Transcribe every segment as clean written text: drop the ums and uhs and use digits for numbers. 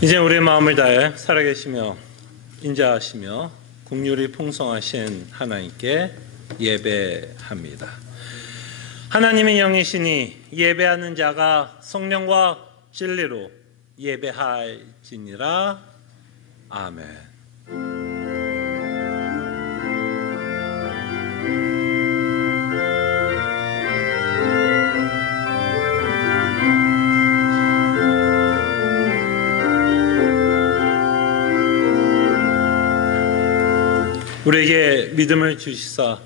이제 우리의 마음을 다해 살아계시며 인자하시며 긍휼이 풍성하신 하나님께 예배합니다. 하나님의 영이시니 예배하는 자가 성령과 진리로 예배할지니라. 아멘. 우리에게 믿음을 주시사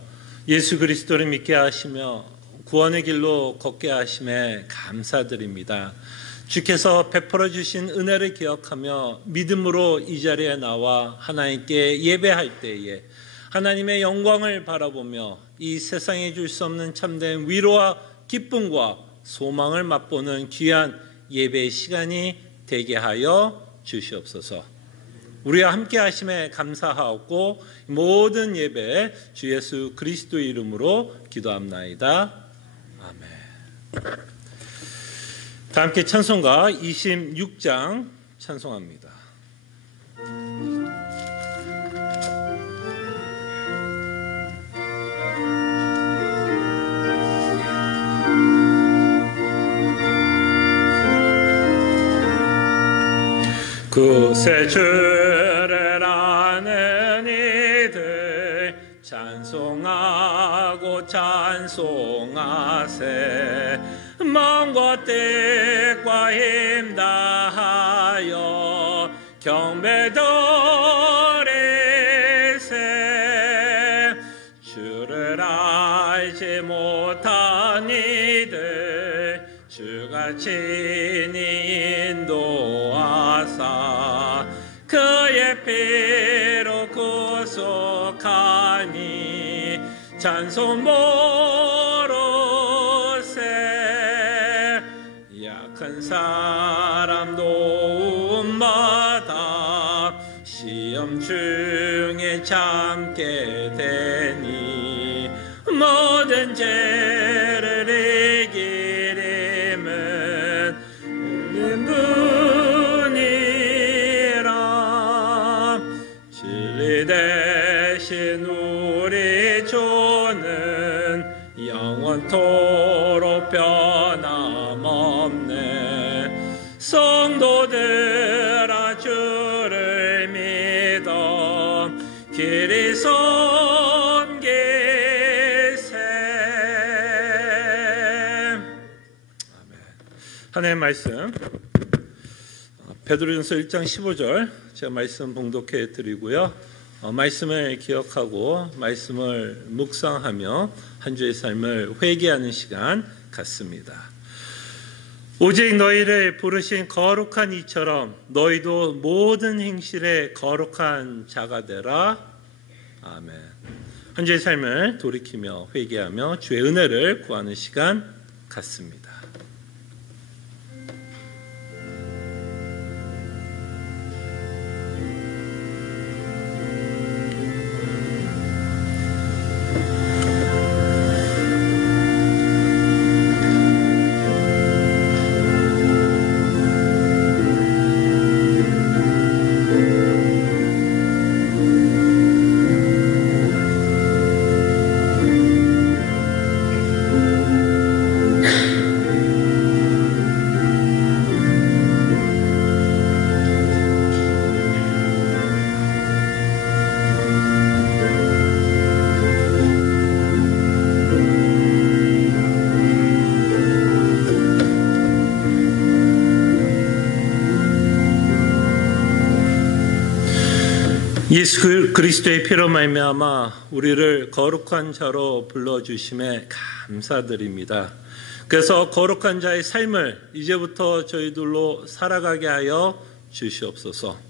예수 그리스도를 믿게 하시며 구원의 길로 걷게 하심에 감사드립니다. 주께서 베풀어 주신 은혜를 기억하며 믿음으로 이 자리에 나와 하나님께 예배할 때에 하나님의 영광을 바라보며 이 세상에 줄 수 없는 참된 위로와 기쁨과 소망을 맛보는 귀한 예배의 시간이 되게 하여 주시옵소서. 우리와 함께 하심에 감사하고 모든 예배 주 예수 그리스도의 이름으로 기도합나이다. 아멘. 다 함께 찬송가 26장 찬송합니다. 그새 주를 아는 이들 찬송하고 찬송하세. 먼 곳들과 힘 다하여 경배 드리세. 주를 알지 못한 이들 주가 친히 인도하사 그의 피로 구속하니 찬송 모르세. 약한 사람 도움마다 시험 중에 참게 되니 모든 죄를 이기림은 없는 분이라. 진리 대신 우리 주는 영원토록 변함없네. 성도들아 주를 믿어 길이 섬기세. 아멘. 하나님의 말씀 베드로전서 1장 15절 제가 말씀 봉독해 드리고요. 말씀을 기억하고 말씀을 묵상하며 한 주의 삶을 회개하는 시간 갖습니다. 오직 너희를 부르신 거룩한 이처럼 너희도 모든 행실에 거룩한 자가 되라. 아멘. 한 주의 삶을 돌이키며 회개하며 주의 은혜를 구하는 시간 갖습니다. 예수 그리스도의 피로 말미암아 우리를 거룩한 자로 불러주심에 감사드립니다. 그래서 거룩한 자의 삶을 이제부터 저희들로 살아가게 하여 주시옵소서.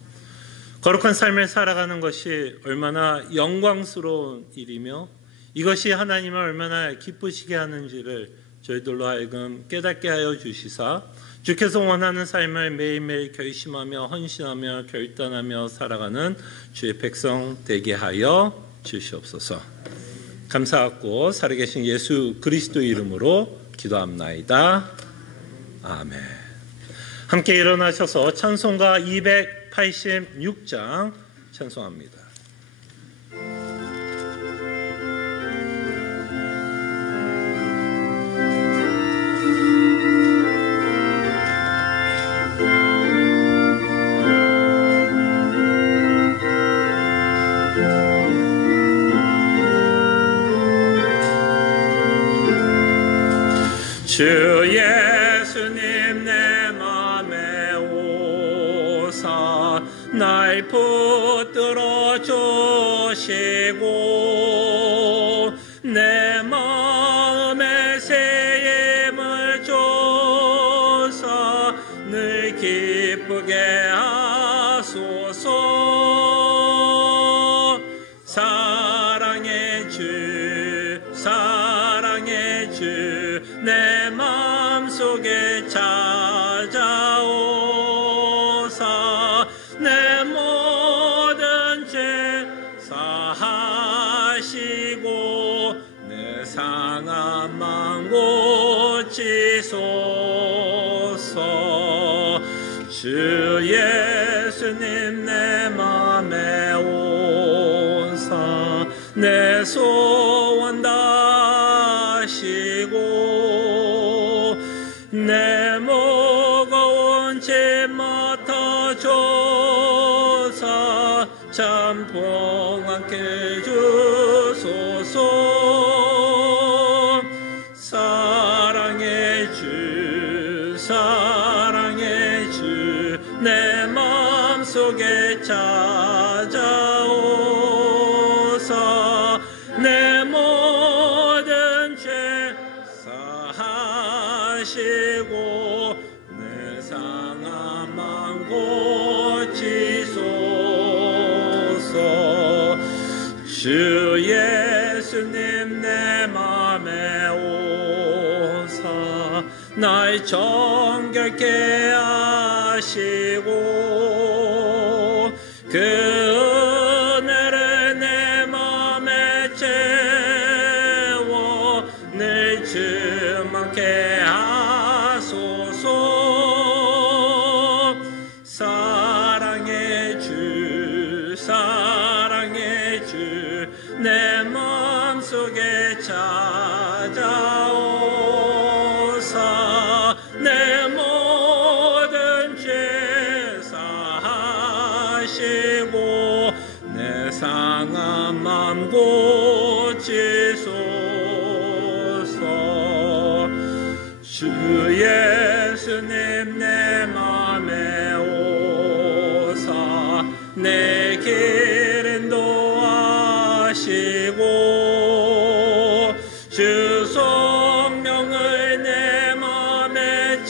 거룩한 삶을 살아가는 것이 얼마나 영광스러운 일이며 이것이 하나님을 얼마나 기쁘시게 하는지를 저희들로 하여금 깨닫게 하여 주시사 주께서 원하는 삶을 매일매일 결심하며 헌신하며 결단하며 살아가는 주의 백성 되게 하여 주시옵소서. 감사하고 살아계신 예수 그리스도의 이름으로 기도합나이다. 아멘. 함께 일어나셔서 찬송가 286장 찬송합니다. 주 예수님 내 맘에 오사 날 붙들어 주시고 내 마음에 새 힘을 줘서 늘 기쁘게 하소서. 사랑의 주 사랑의 주 내 마음속에 찾아오사 내 모든 죄 사하시고 내 상한 맘 고치소서. 주 예수님 내 맘에 오사 내 소원 다하시고 내 무거운 짐 맡아줘서 참 평안케 주소서. 사랑의 주 사랑의 주 내 마음속에 찾아오사 내 모든 죄 사하시고 내 상한 맘 고치소서. 주 예수님 내 맘에 오사 날 정결케 하시고 그 은혜를 내 맘에 채워 늘 충만케 하소서. 사랑의 주 사랑의 주 내 마음속에 찾아오사 내 모든 죄 사하시고 내 상한 맘 고치소서. 주 예수님 내 맘에 오사 내 길 인도하시고 주 성령을 내 맘에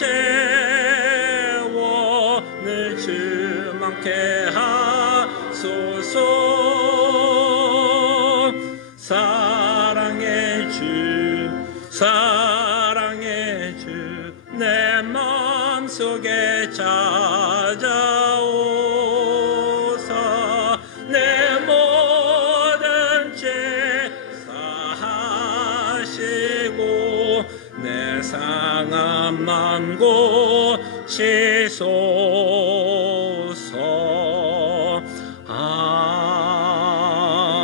채워 늘 충만케 하소서. 사랑의 주 사랑의 주 내 마음속에 찾아오사 내 모든 죄 사하시고 내 상한 맘 고치소서.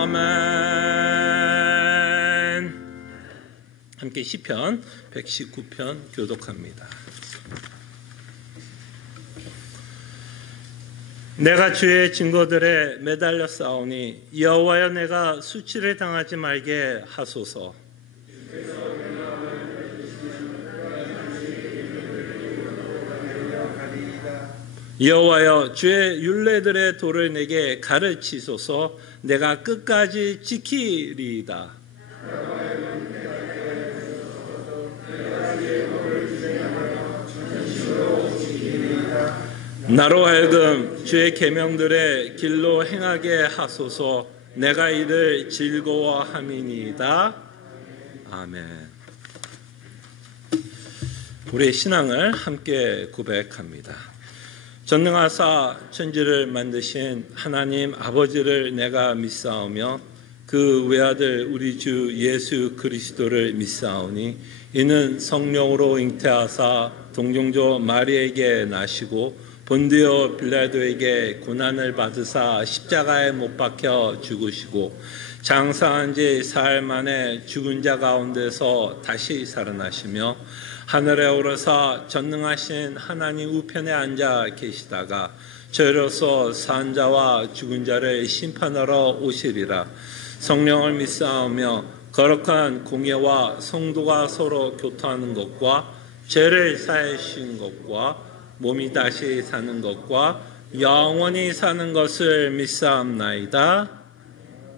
아멘. 함께 시편 119편 교독합니다. 내가 주의 증거들에 매달려 싸우니 여호와여 내가 수치를 당하지 말게 하소서. 여호와여 주의 율례들의 도를 내게 가르치소서. 내가 끝까지 지키리이다. 나로 하여금 주의 계명들의 길로 행하게 하소서. 내가 이를 즐거워함이니이다. 아멘. 우리의 신앙을 함께 고백합니다. 전능하사 천지를 만드신 하나님 아버지를 내가 믿사오며 그 외아들 우리 주 예수 그리스도를 믿사오니 이는 성령으로 잉태하사 동정조 마리에게 나시고 본디오 빌라도에게 고난을 받으사 십자가에 못 박혀 죽으시고 장사한 지 사흘 만에 죽은 자 가운데서 다시 살아나시며 하늘에 오르사 전능하신 하나님 우편에 앉아 계시다가 저희로서 산 자와 죽은 자를 심판하러 오시리라. 성령을 믿사오며 거룩한 공예와 성도가 서로 교통하는 것과 죄를 사하신 것과 몸이 다시 사는 것과 영원히 사는 것을 믿사옵나이다.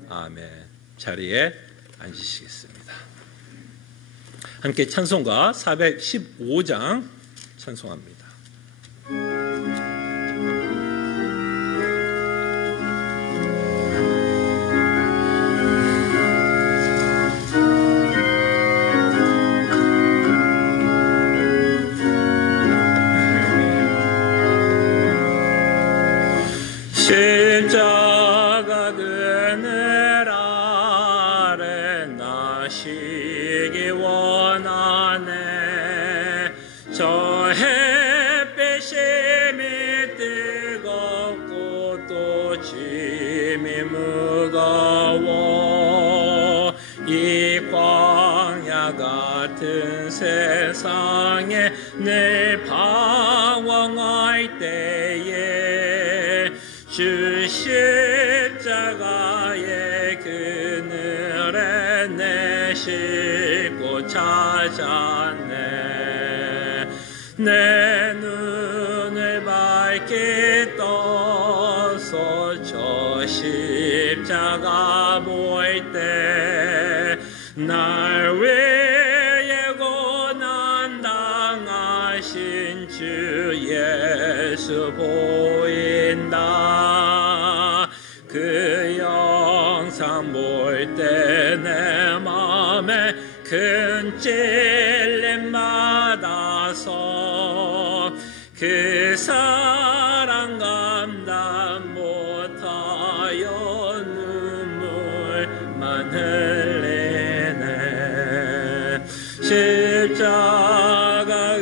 아멘. 자리에 앉으시겠습니다. 함께 찬송가 415장 찬송합니다. 십자가 그늘 아래 나시기 원하네. 저 햇빛이 뜨겁고 또 짐이 무거워 이 광야 같은 세상에 늘 방황할 때에 주 십자가의 그늘에 내 싣고 찾았네. 내 눈을 밝게 떠서 저 십자가 보일 때 날 위해 고난 당하신 주 예수 보인다. 그 영상 볼 때 내 맘에 큰 찔림 받아서 그 사랑 감당 못하여 눈물만 흘리네. 십자가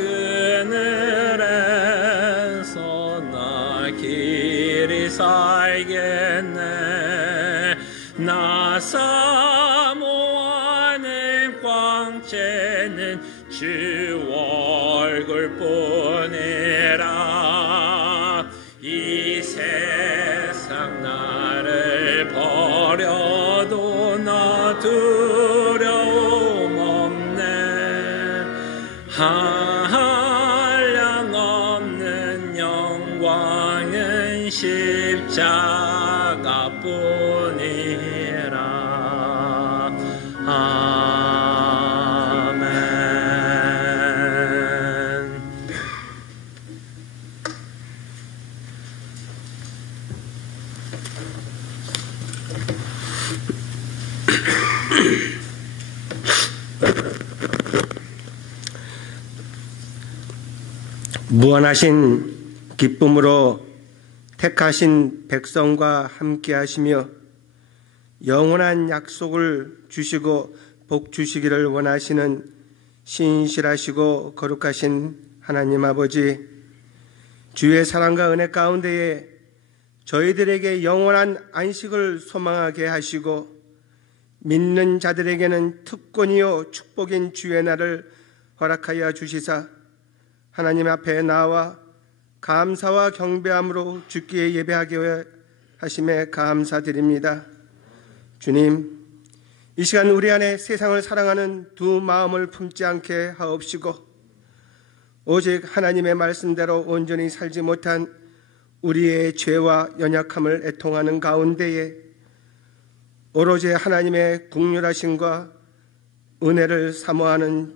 그늘에서 나 길이 살겠네. 나 사모하는 광채는 주 얼굴뿐이라. 이 세상 나를 버려도 나 두려움 없네. 한량 없는 영광은 십자가뿐이라. 아멘. 무한하신 기쁨으로 택하신 백성과 함께 하시며 영원한 약속을 주시고 복 주시기를 원하시는 신실하시고 거룩하신 하나님 아버지, 주의 사랑과 은혜 가운데에 저희들에게 영원한 안식을 소망하게 하시고 믿는 자들에게는 특권이요 축복인 주의 날을 허락하여 주시사 하나님 앞에 나와 감사와 경배함으로 주께 예배하게 하심에 감사드립니다. 주님, 이 시간 우리 안에 세상을 사랑하는 두 마음을 품지 않게 하옵시고 오직 하나님의 말씀대로 온전히 살지 못한 우리의 죄와 연약함을 애통하는 가운데에 오로지 하나님의 긍휼하심과 은혜를 사모하는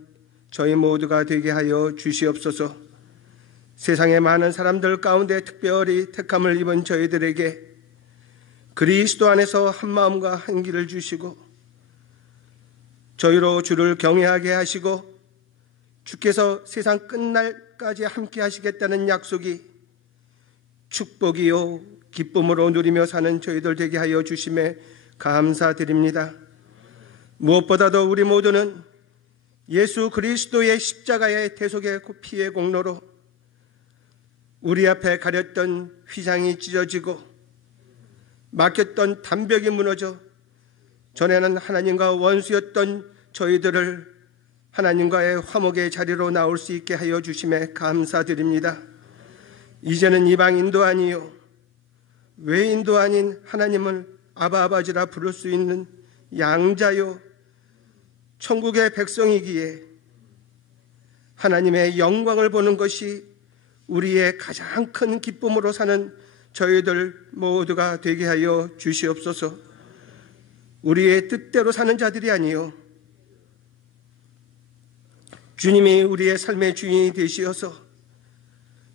저희 모두가 되게 하여 주시옵소서. 세상의 많은 사람들 가운데 특별히 택함을 입은 저희들에게 그리스도 안에서 한 마음과 한 길을 주시고 저희로 주를 경외하게 하시고 주께서 세상 끝날까지 함께 하시겠다는 약속이 축복이요 기쁨으로 누리며 사는 저희들 되게 하여 주심에 감사드립니다. 무엇보다도 우리 모두는 예수 그리스도의 십자가의 대속의 피의 공로로 우리 앞에 가렸던 휘장이 찢어지고 막혔던 담벽이 무너져 전에는 하나님과 원수였던 저희들을 하나님과의 화목의 자리로 나올 수 있게 하여 주심에 감사드립니다. 이제는 이방인도 아니요 외인도 아닌 하나님을 아바아버지라 부를 수 있는 양자요 천국의 백성이기에 하나님의 영광을 보는 것이 우리의 가장 큰 기쁨으로 사는 저희들 모두가 되게 하여 주시옵소서. 우리의 뜻대로 사는 자들이 아니요 주님이 우리의 삶의 주인이 되시어서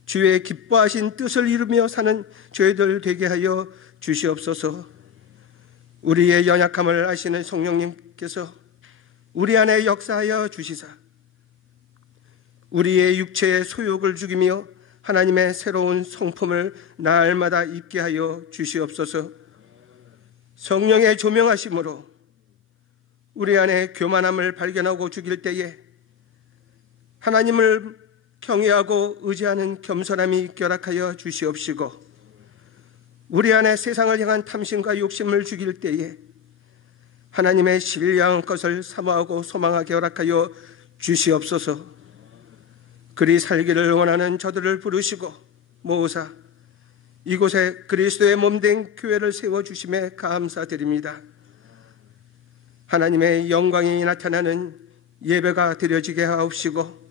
주의 기뻐하신 뜻을 이루며 사는 저희들 되게 하여 주시옵소서. 우리의 연약함을 아시는 성령님께서 우리 안에 역사하여 주시사 우리의 육체의 소욕을 죽이며 하나님의 새로운 성품을 날마다 입게 하여 주시옵소서. 성령의 조명하심으로 우리 안에 교만함을 발견하고 죽일 때에 하나님을 경외하고 의지하는 겸손함이 결합하여 주시옵시고 우리 안에 세상을 향한 탐심과 욕심을 죽일 때에 하나님의 신령한 것을 사모하고 소망하게 허락하여 주시옵소서. 그리 살기를 원하는 저들을 부르시고 모으사 이곳에 그리스도의 몸된 교회를 세워주심에 감사드립니다. 하나님의 영광이 나타나는 예배가 드려지게 하옵시고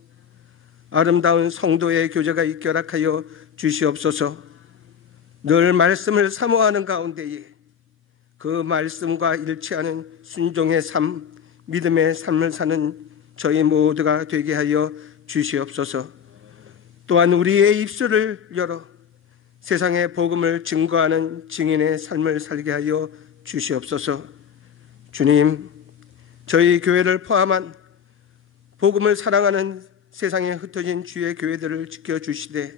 아름다운 성도의 교제가 있게 허락하여 주시옵소서. 늘 말씀을 사모하는 가운데에 그 말씀과 일치하는 순종의 삶, 믿음의 삶을 사는 저희 모두가 되게 하여 주시옵소서. 또한 우리의 입술을 열어 세상의 복음을 증거하는 증인의 삶을 살게 하여 주시옵소서. 주님, 저희 교회를 포함한 복음을 사랑하는 세상에 흩어진 주의 교회들을 지켜주시되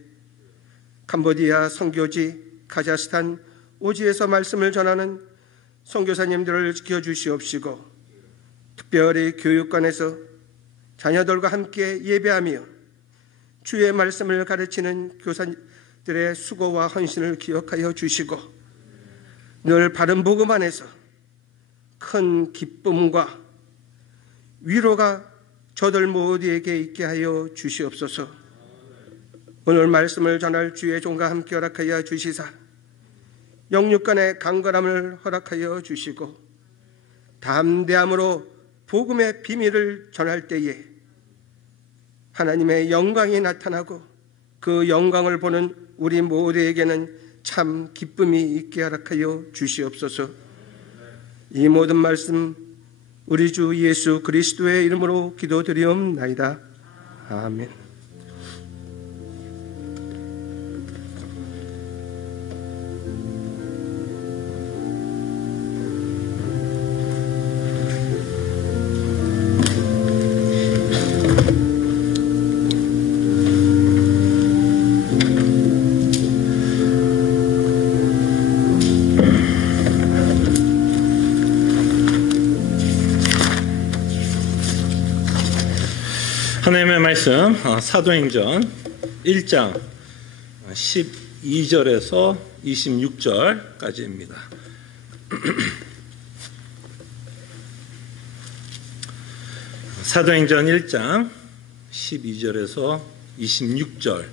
캄보디아 선교지, 카자흐스탄, 오지에서 말씀을 전하는 선교사님들을 지켜주시옵시고 특별히 교육관에서 자녀들과 함께 예배하며 주의 말씀을 가르치는 교사들의 수고와 헌신을 기억하여 주시고 늘 바른 복음 안에서 큰 기쁨과 위로가 저들 모두에게 있게 하여 주시옵소서. 오늘 말씀을 전할 주의 종과 함께 허락하여 주시사 영육간의 강건함을 허락하여 주시고 담대함으로 복음의 비밀을 전할 때에 하나님의 영광이 나타나고 그 영광을 보는 우리 모두에게는 참 기쁨이 있게 허락하여 주시옵소서. 이 모든 말씀 우리 주 예수 그리스도의 이름으로 기도드리옵나이다. 아멘. 하나님의 말씀 사도행전 1장 12절에서 26절까지입니다. 사도행전 1장 12절에서 26절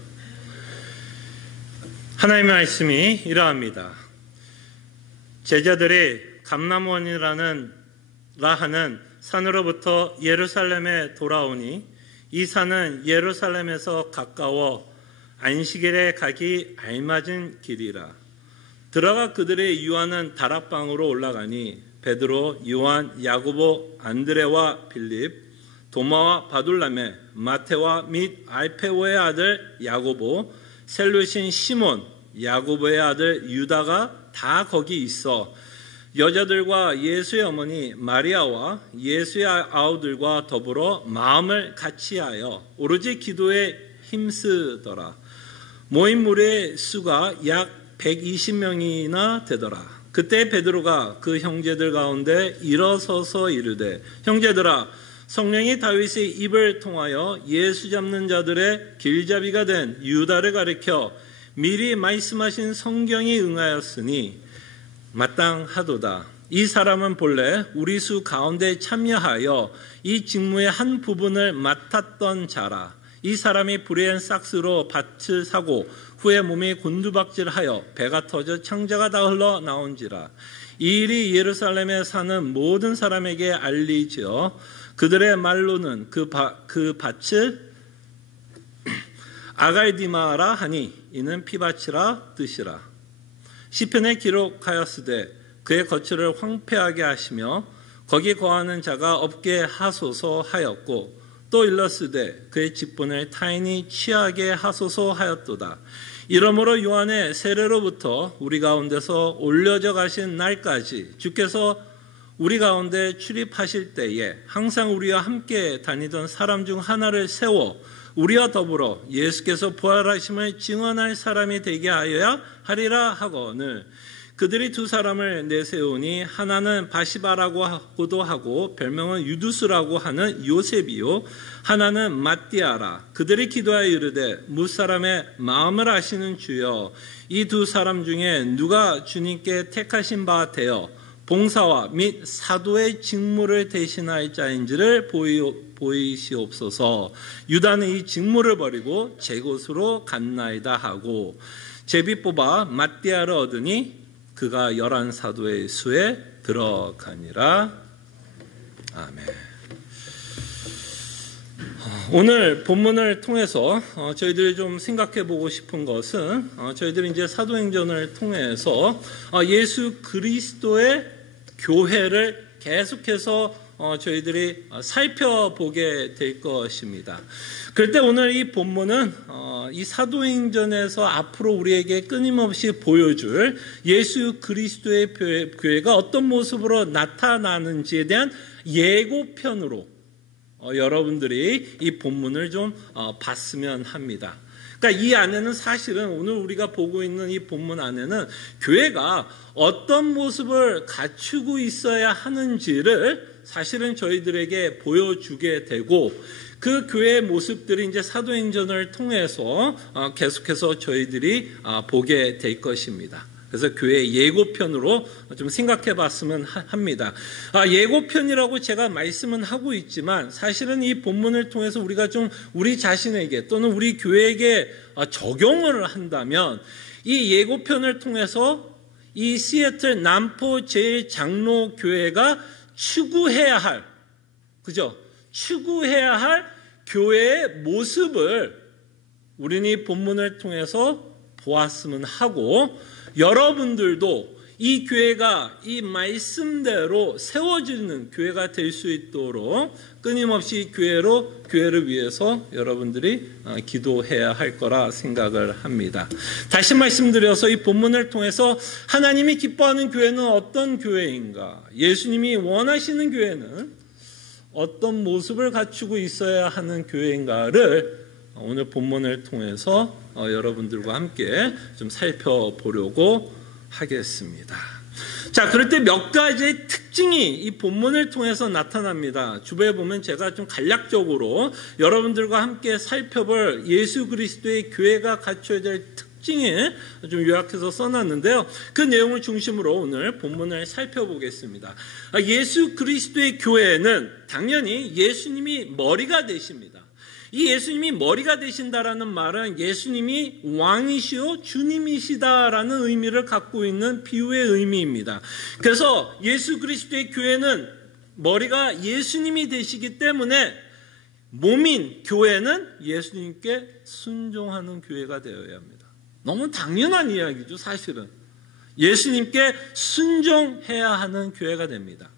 하나님의 말씀이 이러합니다. 제자들이 감람원이라는 하는 산으로부터 예루살렘에 돌아오니 이 산은 예루살렘에서 가까워 안식일에 가기 알맞은 길이라. 들어가 그들의 유하는 다락방으로 올라가니 베드로, 요한, 야고보, 안드레와 빌립, 도마와 바둘라메, 마테와 및 알페오의 아들 야고보, 셀루신 시몬, 야고보의 아들 유다가 다 거기 있어 여자들과 예수의 어머니 마리아와 예수의 아우들과 더불어 마음을 같이하여 오로지 기도에 힘쓰더라. 모인 무리의 수가 약 120명이나 되더라. 그때 베드로가 그 형제들 가운데 일어서서 이르되 형제들아 성령이 다윗의 입을 통하여 예수 잡는 자들의 길잡이가 된 유다를 가리켜 미리 말씀하신 성경이 응하였으니 마땅하도다. 이 사람은 본래 우리 수 가운데 참여하여 이 직무의 한 부분을 맡았던 자라. 이 사람이 불의한 싹스로 밭을 사고 후에 몸이 곤두박질하여 배가 터져 창자가 다 흘러나온지라. 이 일이 예루살렘에 사는 모든 사람에게 알리지어 그들의 말로는 그 밭을 아갈디마라 하니 이는 피밭이라 뜻이라. 시편에 기록하였으되 그의 거처를 황폐하게 하시며 거기 거하는 자가 없게 하소서 하였고 또 일렀으되 그의 직분을 타인이 취하게 하소서 하였도다. 이러므로 요한의 세례로부터 우리 가운데서 올려져 가신 날까지 주께서 우리 가운데 출입하실 때에 항상 우리와 함께 다니던 사람 중 하나를 세워 우리와 더불어 예수께서 부활하심을 증언할 사람이 되게 하여야 하리라 하거늘 그들이 두 사람을 내세우니 하나는 바시바라고도 하고 별명은 유두스라고 하는 요셉이요 하나는 matti아라. 그들이 기도하여 이르되 무사람의 마음을 아시는 주여 이 두 사람 중에 누가 주님께 택하신 바 되어 봉사와 및 사도의 직무를 대신할 자인지를 보이시옵소서. 유다는 이 직무를 버리고 제 곳으로 갔나이다 하고 제비 뽑아 matti아를 얻으니 그가 11 사도의 수에 들어가니라. 아멘. 오늘 본문을 통해서 저희들이 좀 생각해 보고 싶은 것은 저희들이 이제 사도행전을 통해서 예수 그리스도의 교회를 계속해서 저희들이 살펴보게 될 것입니다. 그럴 때 오늘 이 본문은 이 사도행전에서 앞으로 우리에게 끊임없이 보여줄 예수 그리스도의 교회가 어떤 모습으로 나타나는지에 대한 예고편으로 여러분들이 이 본문을 좀 봤으면 합니다. 그러니까 이 안에는 사실은 오늘 우리가 보고 있는 이 본문 안에는 교회가 어떤 모습을 갖추고 있어야 하는지를 사실은 저희들에게 보여주게 되고 그 교회의 모습들이 이제 사도행전을 통해서 계속해서 저희들이 보게 될 것입니다. 그래서 교회 예고편으로 좀 생각해 봤으면 합니다. 예고편이라고 제가 말씀은 하고 있지만 사실은 이 본문을 통해서 우리가 좀 우리 자신에게 또는 우리 교회에게 적용을 한다면 이 예고편을 통해서 이 시애틀 남포 제1장로교회가 추구해야 할, 그죠? 추구해야 할 교회의 모습을 우리는 이 본문을 통해서 보았으면 하고 여러분들도 이 교회가 이 말씀대로 세워지는 교회가 될 수 있도록 끊임없이 교회를 위해서 여러분들이 기도해야 할 거라 생각을 합니다. 다시 말씀드려서 이 본문을 통해서 하나님이 기뻐하는 교회는 어떤 교회인가? 예수님이 원하시는 교회는 어떤 모습을 갖추고 있어야 하는 교회인가를 오늘 본문을 통해서 여러분들과 함께 좀 살펴보려고 하겠습니다. 자, 그럴 때 몇 가지의 특징이 이 본문을 통해서 나타납니다. 주부에 보면 제가 좀 간략적으로 여러분들과 함께 살펴볼 예수 그리스도의 교회가 갖춰야 될 특징을 좀 요약해서 써놨는데요. 그 내용을 중심으로 오늘 본문을 살펴보겠습니다. 예수 그리스도의 교회는 당연히 예수님이 머리가 되십니다. 이 예수님이 머리가 되신다라는 말은 예수님이 왕이시오 주님이시다라는 의미를 갖고 있는 비유의 의미입니다. 그래서 예수 그리스도의 교회는 머리가 예수님이 되시기 때문에 몸인 교회는 예수님께 순종하는 교회가 되어야 합니다. 너무 당연한 이야기죠, 사실은. 예수님께 순종해야 하는 교회가 됩니다.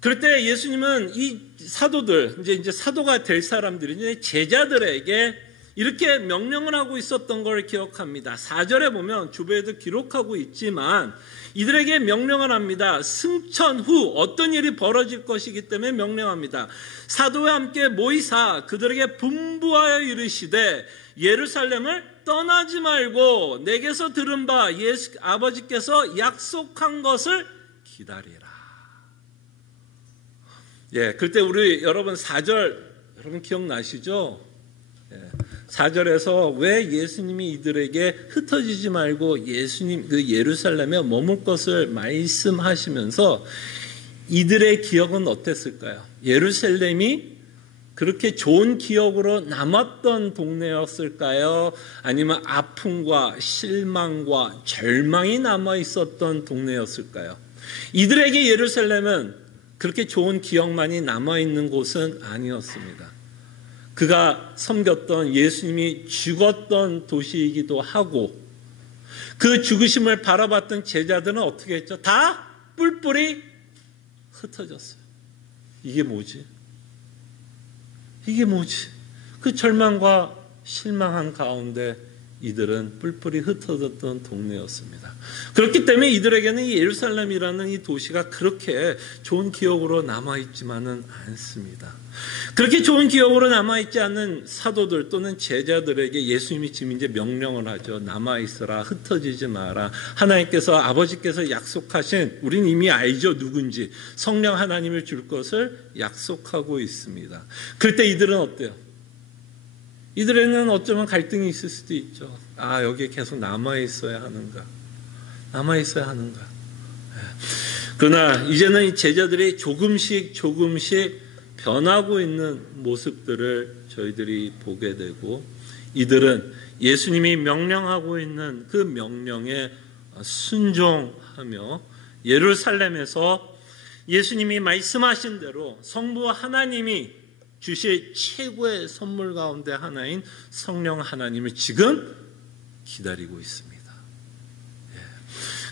그럴 때 예수님은 이 사도들, 이제 사도가 될 사람들이 이제 제자들에게 이렇게 명령을 하고 있었던 걸 기억합니다. 4절에 보면 주보에도 기록하고 있지만 이들에게 명령을 합니다. 승천 후 어떤 일이 벌어질 것이기 때문에 명령합니다. 사도와 함께 모이사 그들에게 분부하여 이르시되 예루살렘을 떠나지 말고 내게서 들은 바 예수 아버지께서 약속한 것을 기다리라. 그때 우리 여러분 4절 여러분 기억나시죠? 4절에서 왜 예수님이 이들에게 흩어지지 말고 예수님 그 예루살렘에 머물 것을 말씀하시면서 이들의 기억은 어땠을까요? 예루살렘이 그렇게 좋은 기억으로 남았던 동네였을까요? 아니면 아픔과 실망과 절망이 남아 있었던 동네였을까요? 이들에게 예루살렘은 그렇게 좋은 기억만이 남아 있는 곳은 아니었습니다. 그가 섬겼던 예수님이 죽었던 도시이기도 하고 그 죽으심을 바라봤던 제자들은 어떻게 했죠? 다 뿔뿔이 흩어졌어요. 이게 뭐지? 이게 뭐지? 그 절망과 실망한 가운데 이들은 뿔뿔이 흩어졌던 동네였습니다. 그렇기 때문에 이들에게는 이 예루살렘이라는 이 도시가 그렇게 좋은 기억으로 남아있지만은 않습니다. 그렇게 좋은 기억으로 남아있지 않는 사도들 또는 제자들에게 예수님이 지금 이제 명령을 하죠. 남아있어라, 흩어지지 마라. 하나님께서 아버지께서 약속하신, 우린 이미 알죠, 누군지. 성령 하나님을 줄 것을 약속하고 있습니다. 그럴 때 이들은 어때요? 이들에는 어쩌면 갈등이 있을 수도 있죠. 여기에 계속 남아있어야 하는가? 남아있어야 하는가? 그러나 이제는 이 제자들이 조금씩 변하고 있는 모습들을 저희들이 보게 되고 이들은 예수님이 명령하고 있는 그 명령에 순종하며 예루살렘에서 예수님이 말씀하신 대로 성부 하나님이 주실 최고의 선물 가운데 하나인 성령 하나님을 지금 기다리고 있습니다.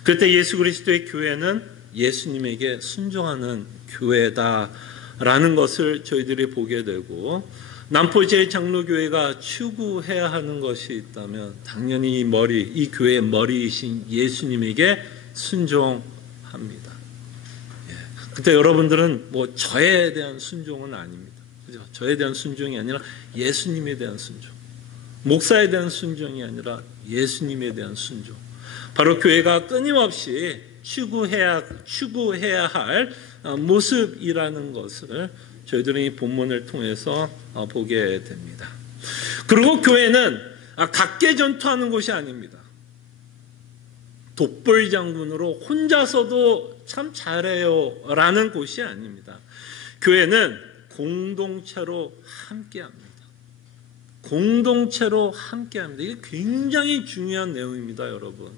그때 예수 그리스도의 교회는 예수님에게 순종하는 교회다라는 것을 저희들이 보게 되고 남포제일장로교회가 추구해야 하는 것이 있다면 당연히 이 교회의 머리이신 예수님에게 순종합니다. 그때 여러분들은 저에 대한 순종은 아닙니다. 그죠? 저에 대한 순종이 아니라 예수님에 대한 순종. 목사에 대한 순종이 아니라 예수님에 대한 순종. 바로 교회가 끊임없이 추구해야 할 모습이라는 것을 저희들은 이 본문을 통해서 보게 됩니다. 그리고 교회는 각계 전투하는 곳이 아닙니다. 독불 장군으로 혼자서도 참 잘해요 라는 곳이 아닙니다. 교회는 공동체로 함께합니다. 공동체로 함께합니다. 이게 굉장히 중요한 내용입니다, 여러분.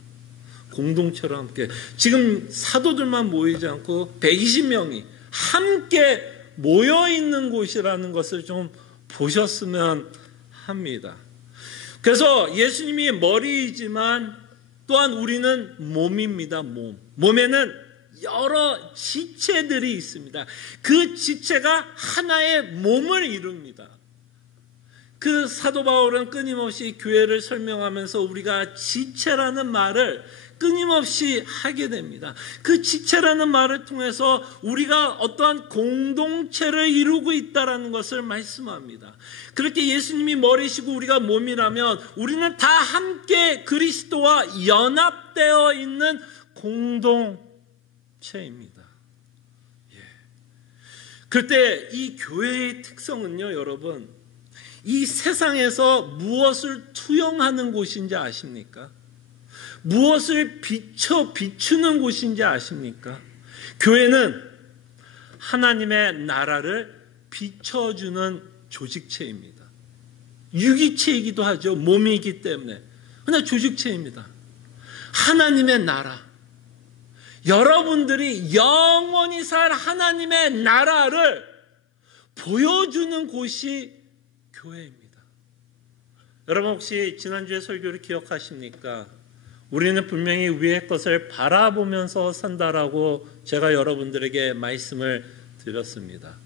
공동체로 함께. 지금 사도들만 모이지 않고 120명이 함께 모여있는 곳이라는 것을 좀 보셨으면 합니다. 그래서 예수님이 머리이지만 또한 우리는 몸입니다. 몸에는 여러 지체들이 있습니다. 그 지체가 하나의 몸을 이룹니다. 그 사도 바울은 끊임없이 교회를 설명하면서 우리가 지체라는 말을 끊임없이 하게 됩니다. 그 지체라는 말을 통해서 우리가 어떠한 공동체를 이루고 있다는 것을 말씀합니다. 그렇게 예수님이 머리시고 우리가 몸이라면 우리는 다 함께 그리스도와 연합되어 있는 공동체입니다. 그때 이 교회의 특성은요, 여러분, 이 세상에서 무엇을 투영하는 곳인지 아십니까? 무엇을 비추는 곳인지 아십니까? 교회는 하나님의 나라를 비춰주는 조직체입니다. 유기체이기도 하죠. 몸이기 때문에. 그러나 조직체입니다. 하나님의 나라. 여러분들이 영원히 살 하나님의 나라를 보여주는 곳이 교회입니다. 여러분 혹시 지난주에 설교를 기억하십니까? 우리는 분명히 위의 것을 바라보면서 산다라고 제가 여러분들에게 말씀을 드렸습니다.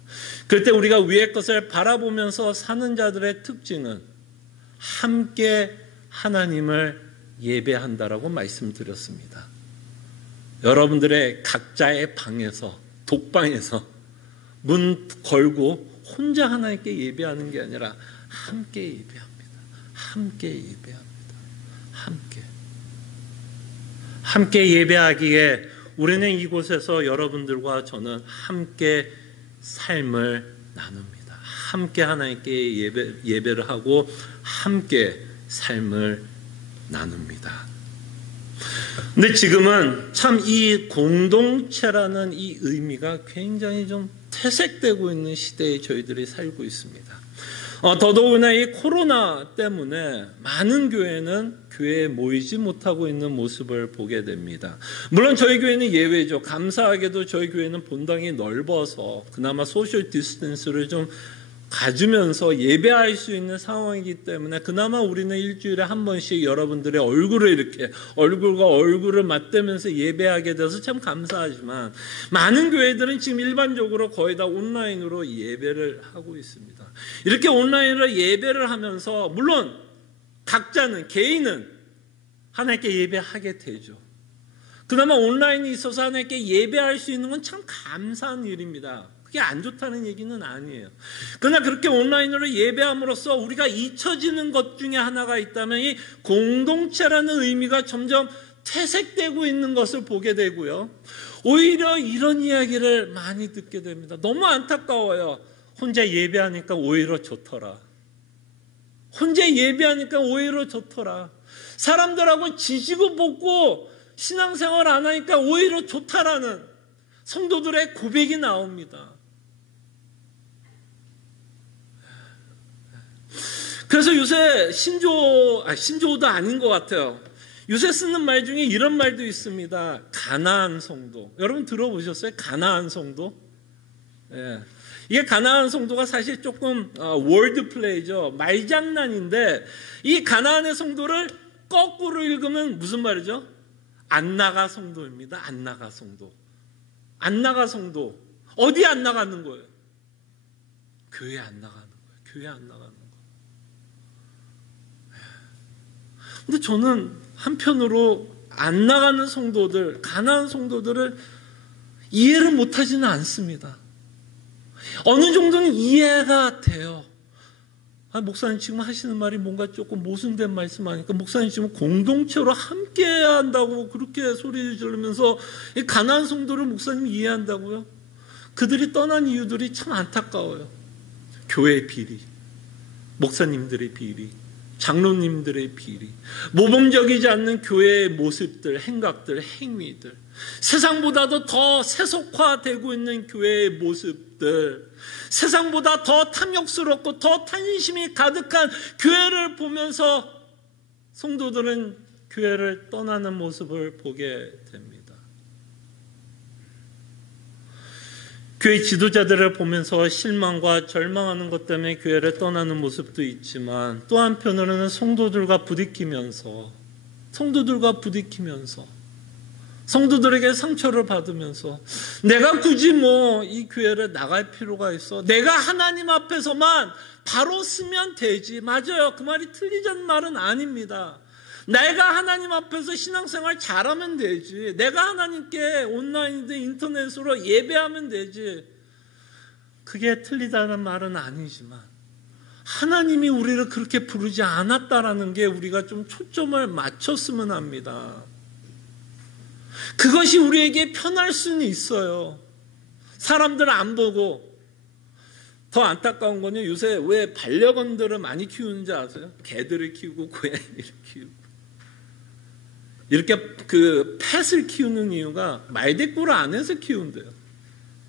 그럴 때 우리가 위의 것을 바라보면서 사는 자들의 특징은 함께 하나님을 예배한다라고 말씀드렸습니다. 여러분들의 각자의 방에서, 독방에서 문 걸고 혼자 하나님께 예배하는 게 아니라 함께 예배합니다. 함께 예배합니다. 함께 예배하기에 우리는 이곳에서 여러분들과 저는 함께 삶을 나눕니다. 함께 하나님께 예배를 하고 함께 삶을 나눕니다. 근데 지금은 참 이 공동체라는 이 의미가 굉장히 좀 퇴색되고 있는 시대에 저희들이 살고 있습니다. 더더구나 이 코로나 때문에 많은 교회는 교회에 모이지 못하고 있는 모습을 보게 됩니다. 물론 저희 교회는 예외죠. 감사하게도 저희 교회는 본당이 넓어서 그나마 소셜 디스턴스를 좀 가지면서 예배할 수 있는 상황이기 때문에 그나마 우리는 일주일에 한 번씩 여러분들의 얼굴을 이렇게 얼굴과 얼굴을 맞대면서 예배하게 돼서 참 감사하지만 많은 교회들은 지금 일반적으로 거의 다 온라인으로 예배를 하고 있습니다. 이렇게 온라인으로 예배를 하면서 물론 각자는 개인은 하나님께 예배하게 되죠. 그나마 온라인이 있어서 하나님께 예배할 수 있는 건 참 감사한 일입니다. 그게 안 좋다는 얘기는 아니에요. 그러나 그렇게 온라인으로 예배함으로써 우리가 잊혀지는 것 중에 하나가 있다면 이 공동체라는 의미가 점점 퇴색되고 있는 것을 보게 되고요. 오히려 이런 이야기를 많이 듣게 됩니다. 너무 안타까워요. 혼자 예배하니까 오히려 좋더라. 혼자 예배하니까 오히려 좋더라. 사람들하고 지지고 볶고 신앙생활 안 하니까 오히려 좋다라는 성도들의 고백이 나옵니다. 그래서 요새 신조어도 아닌 것 같아요. 요새 쓰는 말 중에 이런 말도 있습니다. 가나안 성도. 여러분 들어보셨어요? 가나안 성도? 예. 이게 가나안 성도가 사실 조금 월드 플레이죠. 말장난인데 이 가나안의 성도를 거꾸로 읽으면 무슨 말이죠? 안 나가 성도입니다. 안 나가 성도. 안 나가 성도. 어디 안 나가는 거예요? 교회 안 나가는 거예요. 교회 안 나가는 거예요. 근데 저는 한편으로 안 나가는 성도들, 가나안 성도들을 이해를 못하지는 않습니다. 어느 정도는 이해가 돼요. 목사님 지금 하시는 말이 뭔가 조금 모순된 말씀하니까 목사님 지금 공동체로 함께 해야 한다고 그렇게 소리 지르면서 이 가나안 성도를 목사님 이해한다고요? 그들이 떠난 이유들이 참 안타까워요. 교회의 비리, 목사님들의 비리, 장로님들의 비리, 모범적이지 않는 교회의 모습들, 행각들, 행위들, 세상보다도 더 세속화되고 있는 교회의 모습들, 세상보다 더 탐욕스럽고 더 탐심이 가득한 교회를 보면서 성도들은 교회를 떠나는 모습을 보게 됩니다. 교회 지도자들을 보면서 실망과 절망하는 것 때문에 교회를 떠나는 모습도 있지만 또 한편으로는 성도들과 부딪히면서 성도들에게 상처를 받으면서 내가 굳이 이 교회를 나갈 필요가 있어. 내가 하나님 앞에서만 바로 쓰면 되지. 맞아요. 그 말이 틀리자는 말은 아닙니다. 내가 하나님 앞에서 신앙생활 잘하면 되지. 내가 하나님께 온라인이든 인터넷으로 예배하면 되지. 그게 틀리다는 말은 아니지만 하나님이 우리를 그렇게 부르지 않았다라는 게 우리가 좀 초점을 맞췄으면 합니다. 그것이 우리에게 편할 수는 있어요. 사람들 안 보고. 더 안타까운 건요. 요새 왜 반려견들을 많이 키우는지 아세요? 개들을 키우고 고양이를 키우고. 이렇게 펫을 키우는 이유가 말대꾸를 안 해서 키운대요.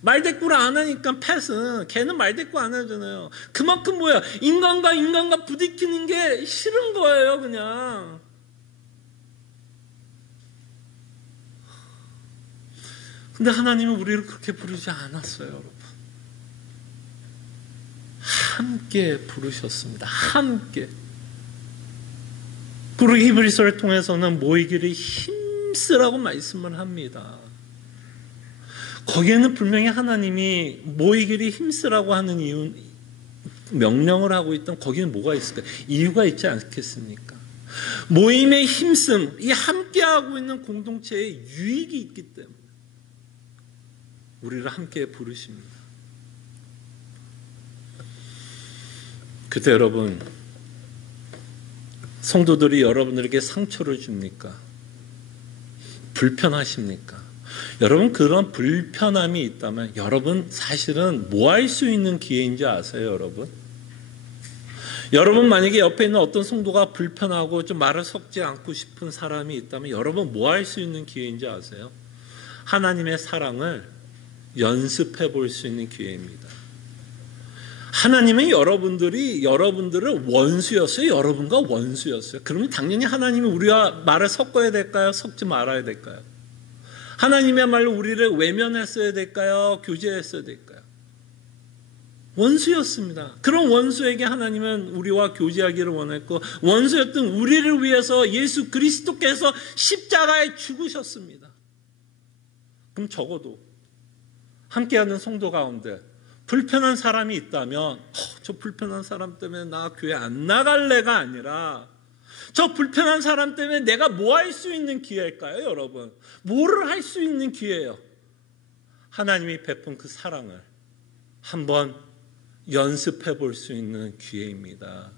말대꾸를 안 하니까 걔는 말대꾸 안 하잖아요. 그만큼 인간과 부딪히는 게 싫은 거예요, 그냥. 근데 하나님은 우리를 그렇게 부르지 않았어요, 여러분. 함께 부르셨습니다. 함께. 그리고 히브리서를 통해서는 모이기를 힘쓰라고 말씀을 합니다. 거기에는 분명히 하나님이 모이기를 힘쓰라고 하는 이유, 명령을 하고 있던 거기는 뭐가 있을까요? 이유가 있지 않겠습니까? 모임의 힘씀, 이 함께하고 있는 공동체의 유익이 있기 때문에 우리를 함께 부르십니다. 그때 여러분, 성도들이 여러분들에게 상처를 줍니까? 불편하십니까? 여러분, 그런 불편함이 있다면 여러분 사실은 뭐 할 수 있는 기회인지 아세요, 여러분? 여러분 만약에 옆에 있는 어떤 성도가 불편하고 좀 말을 섞지 않고 싶은 사람이 있다면 여러분 뭐 할 수 있는 기회인지 아세요? 하나님의 사랑을 연습해 볼 수 있는 기회입니다. 하나님은 여러분들을 원수였어요? 여러분과 원수였어요? 그러면 당연히 하나님이 우리와 말을 섞어야 될까요? 섞지 말아야 될까요? 하나님이야말로 우리를 외면했어야 될까요? 교제했어야 될까요? 원수였습니다. 그런 원수에게 하나님은 우리와 교제하기를 원했고 원수였던 우리를 위해서 예수 그리스도께서 십자가에 죽으셨습니다. 그럼 적어도 함께하는 성도 가운데 불편한 사람이 있다면 저 불편한 사람 때문에 나 교회 안 나갈래가 아니라 저 불편한 사람 때문에 내가 뭐 할 수 있는 기회일까요, 여러분? 뭐를 할 수 있는 기회예요? 하나님이 베푼 그 사랑을 한번 연습해 볼 수 있는 기회입니다.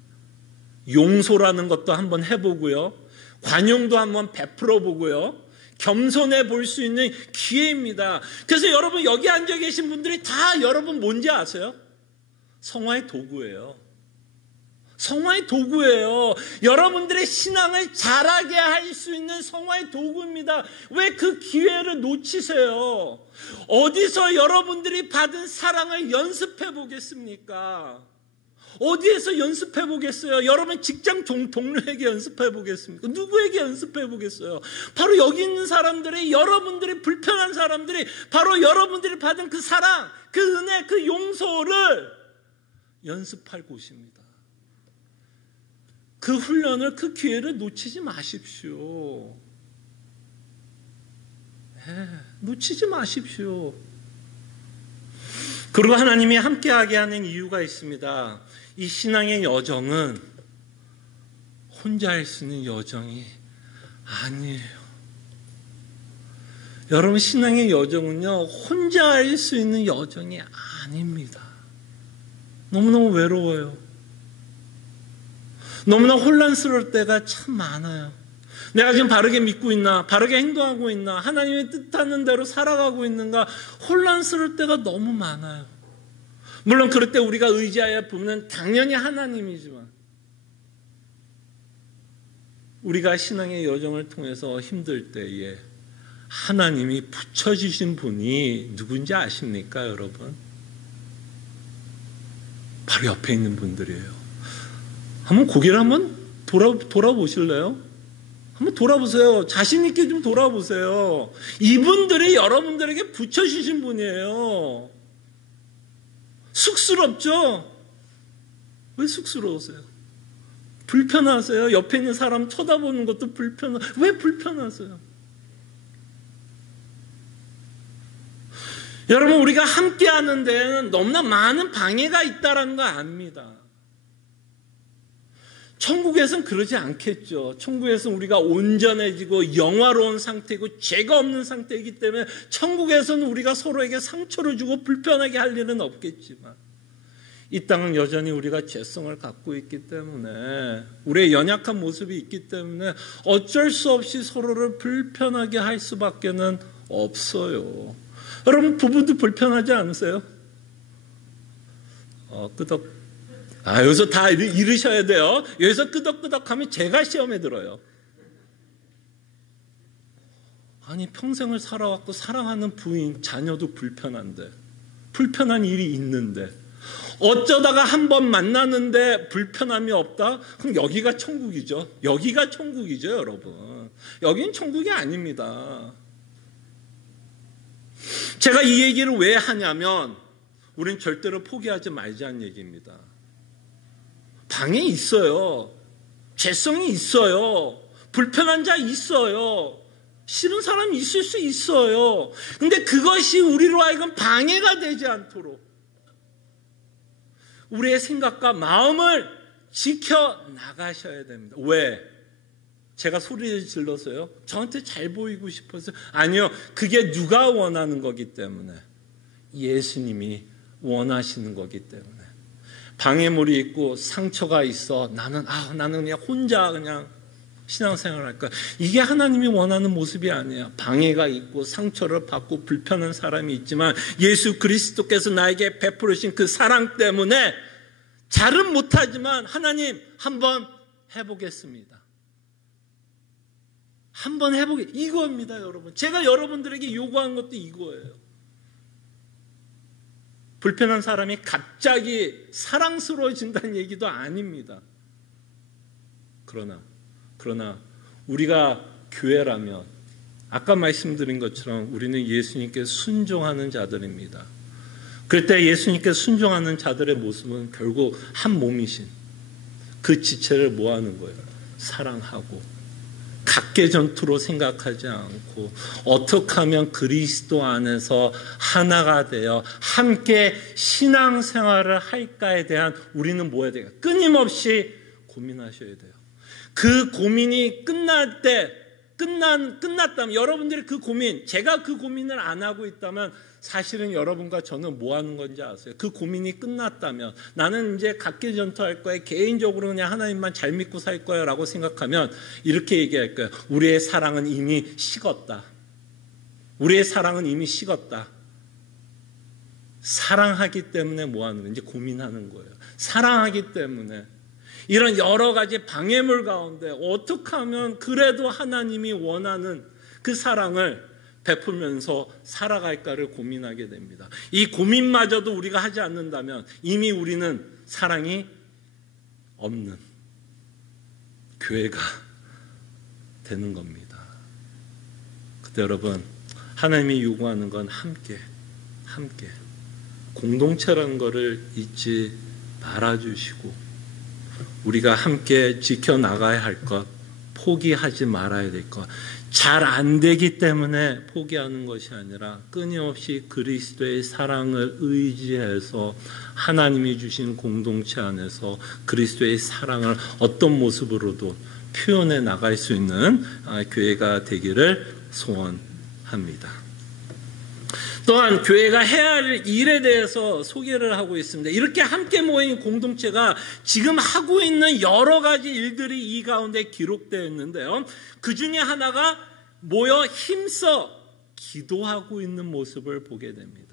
용서라는 것도 한번 해보고요. 관용도 한번 베풀어 보고요. 겸손해 볼 수 있는 기회입니다. 그래서 여러분 여기 앉아 계신 분들이 다 여러분 뭔지 아세요? 성화의 도구예요. 성화의 도구예요. 여러분들의 신앙을 자라게 할 수 있는 성화의 도구입니다. 왜 그 기회를 놓치세요? 어디서 여러분들이 받은 사랑을 연습해 보겠습니까? 어디에서 연습해 보겠어요? 여러분 직장 동료에게 연습해 보겠습니까? 누구에게 연습해 보겠어요? 바로 여기 있는 사람들이, 여러분들이 불편한 사람들이 바로 여러분들이 받은 그 사랑, 그 은혜, 그 용서를 연습할 곳입니다. 그 훈련을, 그 기회를 놓치지 마십시오. 놓치지 마십시오. 그리고 하나님이 함께하게 하는 이유가 있습니다. 이 신앙의 여정은 혼자 할 수 있는 여정이 아니에요. 여러분, 신앙의 여정은요, 혼자 할 수 있는 여정이 아닙니다. 너무너무 외로워요. 너무나 혼란스러울 때가 참 많아요. 내가 지금 바르게 믿고 있나? 바르게 행동하고 있나? 하나님의 뜻하는 대로 살아가고 있는가? 혼란스러울 때가 너무 많아요. 물론 그럴 때 우리가 의지하여 보면 당연히 하나님이지만 우리가 신앙의 여정을 통해서 힘들 때에 하나님이 붙여주신 분이 누군지 아십니까, 여러분? 바로 옆에 있는 분들이에요. 한번 고개를 한번 돌아보실래요? 한번 돌아보세요. 자신 있게 좀 돌아보세요. 이분들이 여러분들에게 붙여주신 분이에요. 쑥스럽죠? 왜 쑥스러우세요? 불편하세요? 옆에 있는 사람 쳐다보는 것도 왜 불편하세요? 여러분, 우리가 함께하는 데에는 너무나 많은 방해가 있다는 거 압니다. 천국에서는 그러지 않겠죠. 천국에서는 우리가 온전해지고 영화로운 상태이고 죄가 없는 상태이기 때문에 천국에서는 우리가 서로에게 상처를 주고 불편하게 할 일은 없겠지만 이 땅은 여전히 우리가 죄성을 갖고 있기 때문에 우리의 연약한 모습이 있기 때문에 어쩔 수 없이 서로를 불편하게 할 수밖에는 없어요. 여러분, 부부도 불편하지 않으세요? 끄덕. 여기서 다 이르셔야 돼요. 여기서 끄덕끄덕 하면 제가 시험에 들어요. 아니, 평생을 살아왔고 사랑하는 부인, 자녀도 불편한데, 불편한 일이 있는데, 어쩌다가 한 번 만나는데 불편함이 없다? 그럼 여기가 천국이죠. 여기가 천국이죠, 여러분. 여긴 천국이 아닙니다. 제가 이 얘기를 왜 하냐면, 우린 절대로 포기하지 말자는 얘기입니다. 방해 있어요. 죄성이 있어요. 불편한 자 있어요. 싫은 사람이 있을 수 있어요. 근데 그것이 우리로 하여금 방해가 되지 않도록 우리의 생각과 마음을 지켜나가셔야 됩니다. 왜? 제가 소리를 질러서요? 저한테 잘 보이고 싶어서? 아니요. 그게 누가 원하는 거기 때문에. 예수님이 원하시는 거기 때문에. 방해물이 있고 상처가 있어. 나는 그냥 혼자 그냥 신앙생활을 할까? 이게 하나님이 원하는 모습이 아니에요. 방해가 있고 상처를 받고 불편한 사람이 있지만 예수 그리스도께서 나에게 베푸르신 그 사랑 때문에 잘은 못하지만 하나님 한번 해보겠습니다. 한번 이거입니다, 여러분. 제가 여러분들에게 요구한 것도 이거예요. 불편한 사람이 갑자기 사랑스러워진다는 얘기도 아닙니다. 그러나 우리가 교회라면 아까 말씀드린 것처럼 우리는 예수님께 순종하는 자들입니다. 그럴 때 예수님께 순종하는 자들의 모습은 결국 한 몸이신 그 지체를 뭐 하는 거예요? 사랑하고 각계 전투로 생각하지 않고 어떻게 하면 그리스도 안에서 하나가 되어 함께 신앙생활을 할까에 대한 우리는 뭐 해야 돼요? 끊임없이 고민하셔야 돼요. 그 고민이 끝났다면 여러분들이 그 고민, 제가 그 고민을 안 하고 있다면 사실은 여러분과 저는 뭐 하는 건지 아세요? 그 고민이 끝났다면 나는 이제 각계 전투할 거야. 개인적으로 그냥 하나님만 잘 믿고 살 거야 라고 생각하면 이렇게 얘기할 거예요. 우리의 사랑은 이미 식었다. 우리의 사랑은 이미 식었다. 사랑하기 때문에 뭐 하는 건지 고민하는 거예요. 사랑하기 때문에 이런 여러 가지 방해물 가운데 어떻게 하면 그래도 하나님이 원하는 그 사랑을 베풀면서 살아갈까를 고민하게 됩니다. 이 고민마저도 우리가 하지 않는다면 이미 우리는 사랑이 없는 교회가 되는 겁니다. 그때 여러분, 하나님이 요구하는 건 함께 공동체라는 것을 잊지 말아주시고 우리가 함께 지켜나가야 할 것, 포기하지 말아야 될 것, 잘 안 되기 때문에 포기하는 것이 아니라 끊임없이 그리스도의 사랑을 의지해서 하나님이 주신 공동체 안에서 그리스도의 사랑을 어떤 모습으로도 표현해 나갈 수 있는 교회가 되기를 소원합니다. 또한 교회가 해야 할 일에 대해서 소개를 하고 있습니다. 이렇게 함께 모인 공동체가 지금 하고 있는 여러 가지 일들이 이 가운데 기록되어 있는데요. 그 중에 하나가 모여 힘써 기도하고 있는 모습을 보게 됩니다.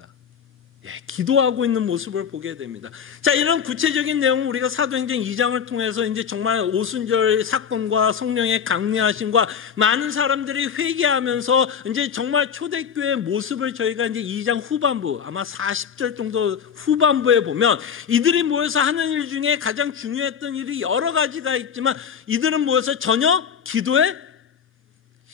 기도하고 있는 모습을 보게 됩니다. 자, 이런 구체적인 내용은 우리가 사도행전 2장을 통해서 이제 정말 오순절 사건과 성령의 강림하심과 많은 사람들이 회개하면서 이제 정말 초대교회의 모습을 저희가 이제 2장 후반부, 아마 40절 정도 후반부에 보면 이들이 모여서 하는 일 중에 가장 중요했던 일이 여러 가지가 있지만 이들은 모여서 전혀 기도에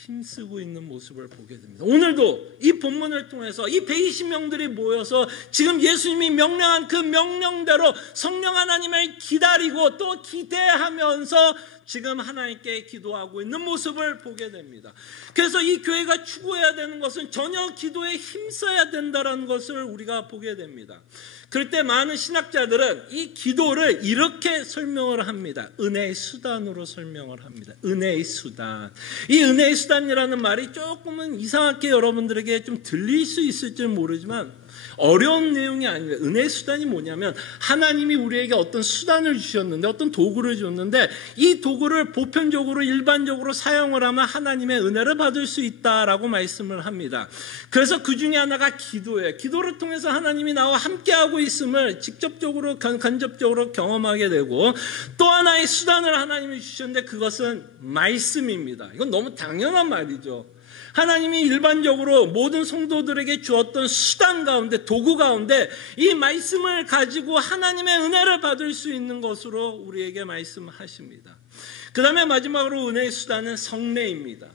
힘쓰고 있는 모습을 보게 됩니다. 오늘도 이 본문을 통해서 이 120명들이 모여서 지금 예수님이 명령한 그 명령대로 성령 하나님을 기다리고 또 기대하면서 지금 하나님께 기도하고 있는 모습을 보게 됩니다. 그래서 이 교회가 추구해야 되는 것은 전혀 기도에 힘써야 된다는 것을 우리가 보게 됩니다. 그럴 때 많은 신학자들은 이 기도를 이렇게 설명을 합니다. 은혜의 수단으로 설명을 합니다. 은혜의 수단. 이 은혜의 수단이라는 말이 조금은 이상하게 여러분들에게 좀 들릴 수 있을지 모르지만 어려운 내용이 아닙니다. 은혜의 수단이 뭐냐면 하나님이 우리에게 어떤 수단을 주셨는데 어떤 도구를 줬는데 이 도구를 보편적으로 일반적으로 사용을 하면 하나님의 은혜를 받을 수 있다라고 말씀을 합니다. 그래서 그 중에 하나가 기도예요. 기도를 통해서 하나님이 나와 함께하고 있음을 직접적으로 간접적으로 경험하게 되고 또 하나의 수단을 하나님이 주셨는데 그것은 말씀입니다. 이건 너무 당연한 말이죠. 하나님이 일반적으로 모든 성도들에게 주었던 수단 가운데 도구 가운데 이 말씀을 가지고 하나님의 은혜를 받을 수 있는 것으로 우리에게 말씀하십니다. 그 다음에 마지막으로 은혜의 수단은 성례입니다.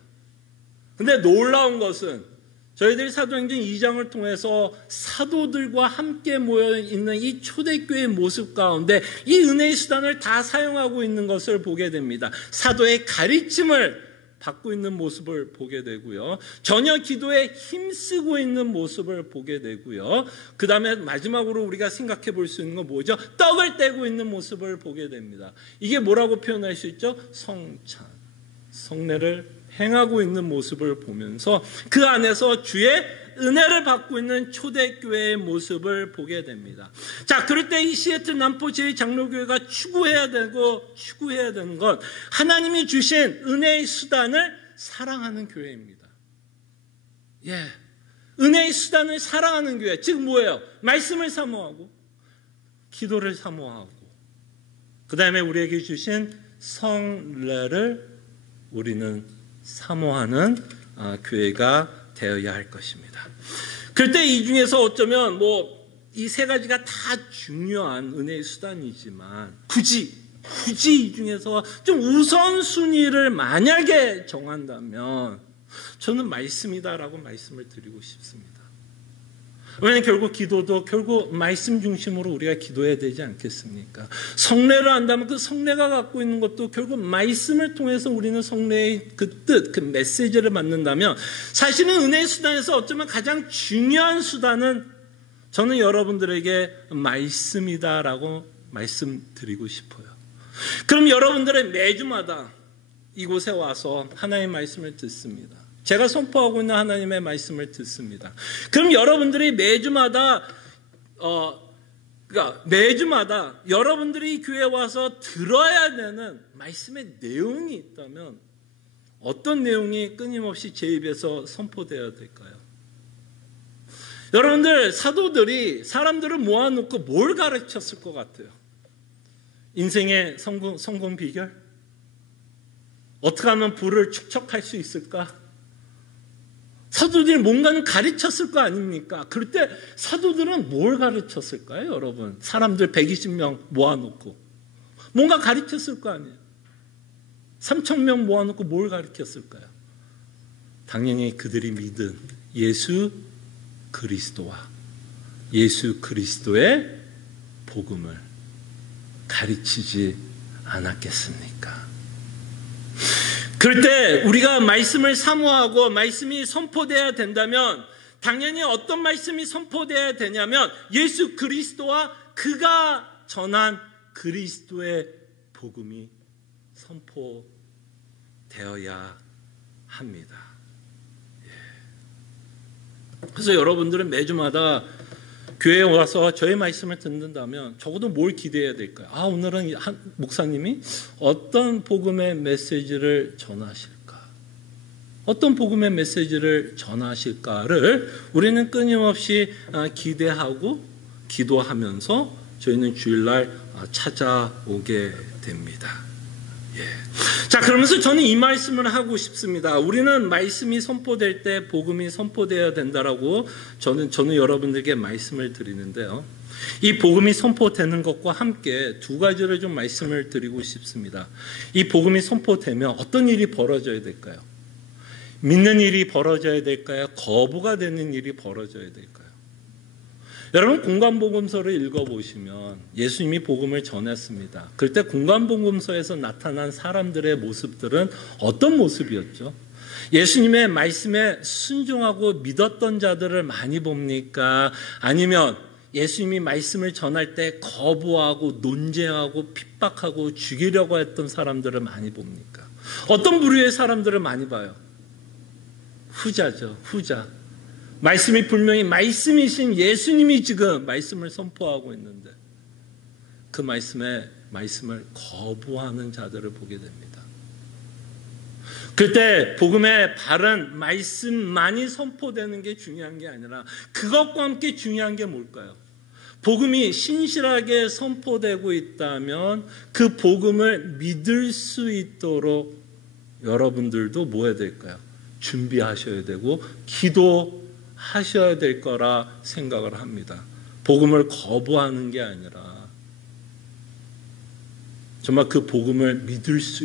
근데 놀라운 것은 저희들이 사도행전 2장을 통해서 사도들과 함께 모여있는 이 초대교회의 모습 가운데 이 은혜의 수단을 다 사용하고 있는 것을 보게 됩니다. 사도의 가르침을 받고 있는 모습을 보게 되고요. 전혀 기도에 힘쓰고 있는 모습을 보게 되고요. 그 다음에 마지막으로 우리가 생각해 볼 수 있는 건 뭐죠? 떡을 떼고 있는 모습을 보게 됩니다. 이게 뭐라고 표현할 수 있죠? 성찬, 성례를 행하고 있는 모습을 보면서 그 안에서 주의 은혜를 받고 있는 초대교회의 모습을 보게 됩니다. 자, 그럴 때 이 시애틀 남포 제2장로교회가 추구해야 되는 건 하나님이 주신 은혜의 수단을 사랑하는 교회입니다. 예. 은혜의 수단을 사랑하는 교회. 즉 뭐예요? 말씀을 사모하고 기도를 사모하고 그 다음에 우리에게 주신 성례를 우리는 사모하는 교회가 되어야 할 것입니다. 그럴 때 이 중에서 어쩌면 이 세 가지가 다 중요한 은혜의 수단이지만 굳이 이 중에서 좀 우선순위를 만약에 정한다면 저는 말씀이다라고 말씀을 드리고 싶습니다. 왜냐하면 결국 기도도 결국 말씀 중심으로 우리가 기도해야 되지 않겠습니까? 성례를 한다면 그 성례가 갖고 있는 것도 결국 말씀을 통해서 우리는 성례의 그 뜻, 그 메시지를 받는다면 사실은 은혜의 수단에서 어쩌면 가장 중요한 수단은 저는 여러분들에게 말씀이다라고 말씀드리고 싶어요. 그럼 여러분들은 매주마다 이곳에 와서 하나님의 말씀을 듣습니다. 제가 선포하고 있는 하나님의 말씀을 듣습니다. 그럼 여러분들이 매주마다 여러분들이 교회에 와서 들어야 되는 말씀의 내용이 있다면 어떤 내용이 끊임없이 제 입에서 선포되어야 될까요? 여러분들 사도들이 사람들을 모아놓고 뭘 가르쳤을 것 같아요? 인생의 성공 비결? 어떻게 하면 부를 축적할 수 있을까? 사도들이 뭔가는 가르쳤을 거 아닙니까? 그럴 때 사도들은 뭘 가르쳤을까요, 여러분? 사람들 120명 모아놓고 뭔가 가르쳤을 거 아니에요? 3,000명 모아놓고 뭘 가르쳤을까요? 당연히 그들이 믿은 예수 그리스도와 예수 그리스도의 복음을 가르치지 않았겠습니까? 그럴 때 우리가 말씀을 사모하고 말씀이 선포되어야 된다면 당연히 어떤 말씀이 선포되어야 되냐면 예수 그리스도와 그가 전한 그리스도의 복음이 선포되어야 합니다. 그래서 여러분들은 매주마다 교회에 와서 저의 말씀을 듣는다면 적어도 뭘 기대해야 될까요? 오늘은 목사님이 어떤 복음의 메시지를 전하실까? 어떤 복음의 메시지를 전하실까를 우리는 끊임없이 기대하고 기도하면서 저희는 주일날 찾아오게 됩니다. 자, 그러면서 저는 이 말씀을 하고 싶습니다. 우리는 말씀이 선포될 때 복음이 선포되어야 된다라고 저는 여러분들에게 말씀을 드리는데요. 이 복음이 선포되는 것과 함께 두 가지를 좀 말씀을 드리고 싶습니다. 이 복음이 선포되면 어떤 일이 벌어져야 될까요? 믿는 일이 벌어져야 될까요? 거부가 되는 일이 벌어져야 될까요? 여러분 공관복음서를 읽어보시면 예수님이 복음을 전했습니다. 그때 공관복음서에서 나타난 사람들의 모습들은 어떤 모습이었죠? 예수님의 말씀에 순종하고 믿었던 자들을 많이 봅니까? 아니면 예수님이 말씀을 전할 때 거부하고 논쟁하고 핍박하고 죽이려고 했던 사람들을 많이 봅니까? 어떤 부류의 사람들을 많이 봐요? 후자죠. 후자. 말씀이 분명히 말씀이신 예수님이 지금 말씀을 선포하고 있는데 그 말씀을 거부하는 자들을 보게 됩니다. 그때 복음의 바른 말씀만이 선포되는 게 중요한 게 아니라 그것과 함께 중요한 게 뭘까요? 복음이 신실하게 선포되고 있다면 그 복음을 믿을 수 있도록 여러분들도 뭐 해야 될까요? 준비하셔야 되고 기도하셔야 될 거라 생각을 합니다. 복음을 거부하는 게 아니라 정말 그 복음을 믿을 수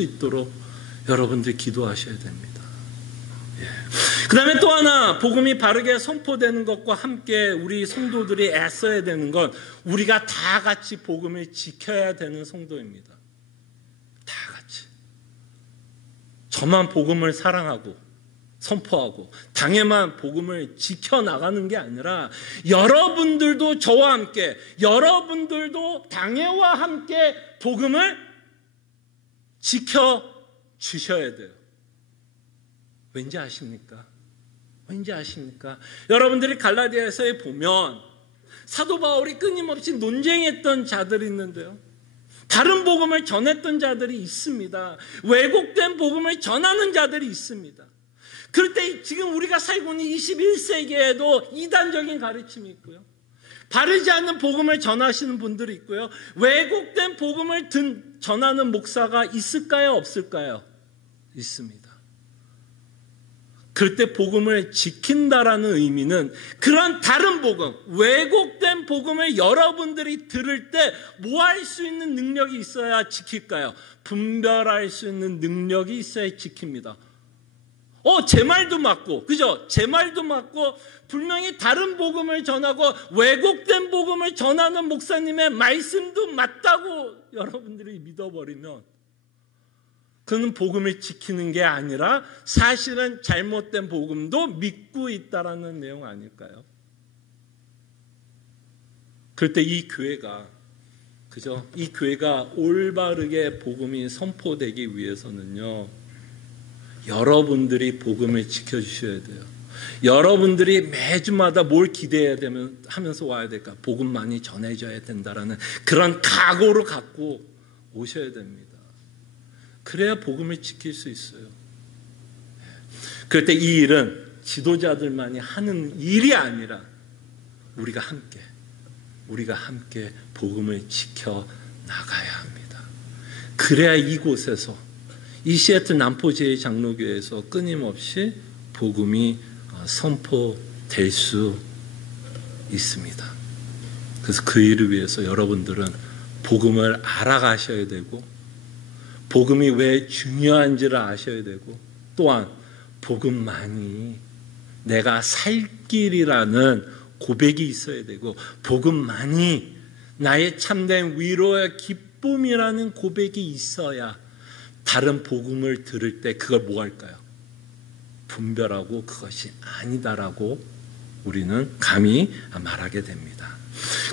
있도록 여러분들 기도하셔야 됩니다. 그 다음에 또 하나 복음이 바르게 선포되는 것과 함께 우리 성도들이 애써야 되는 건 우리가 다 같이 복음을 지켜야 되는 성도입니다. 다 같이. 저만 복음을 사랑하고 선포하고 당에만 복음을 지켜나가는 게 아니라 여러분들도 저와 함께 여러분들도 당회와 함께 복음을 지켜주셔야 돼요. 왠지 아십니까? 왠지 아십니까? 여러분들이 갈라디아서에 보면 사도 바울이 끊임없이 논쟁했던 자들이 있는데요. 다른 복음을 전했던 자들이 있습니다. 왜곡된 복음을 전하는 자들이 있습니다. 그럴 때 지금 우리가 살고 있는 21세기에도 이단적인 가르침이 있고요. 바르지 않는 복음을 전하시는 분들이 있고요. 왜곡된 복음을 전하는 목사가 있을까요? 없을까요? 있습니다. 그럴 때 복음을 지킨다라는 의미는 그런 다른 복음, 왜곡된 복음을 여러분들이 들을 때 뭐 할 수 있는 능력이 있어야 지킬까요? 분별할 수 있는 능력이 있어야 지킵니다. 제 말도 맞고, 그죠? 제 말도 맞고, 분명히 다른 복음을 전하고 왜곡된 복음을 전하는 목사님의 말씀도 맞다고 여러분들이 믿어버리면 그는 복음을 지키는 게 아니라 사실은 잘못된 복음도 믿고 있다라는 내용 아닐까요? 그럴 때 이 교회가, 그죠? 이 교회가 올바르게 복음이 선포되기 위해서는요, 여러분들이 복음을 지켜주셔야 돼요. 여러분들이 매주마다 뭘 기대해야 되면 하면서 와야 될까? 복음 많이 전해져야 된다라는 그런 각오를 갖고 오셔야 됩니다. 그래야 복음을 지킬 수 있어요. 그럴 때 이 일은 지도자들만이 하는 일이 아니라 우리가 함께 복음을 지켜 나가야 합니다. 그래야 이곳에서, 이 시애틀 남포제의 장로교회에서 끊임없이 복음이 선포될 수 있습니다. 그래서 그 일을 위해서 여러분들은 복음을 알아가셔야 되고, 복음이 왜 중요한지를 아셔야 되고, 또한 복음만이 내가 살 길이라는 고백이 있어야 되고, 복음만이 나의 참된 위로와 기쁨이라는 고백이 있어야 다른 복음을 들을 때 그걸 뭐 할까요? 분별하고 그것이 아니다라고 우리는 감히 말하게 됩니다.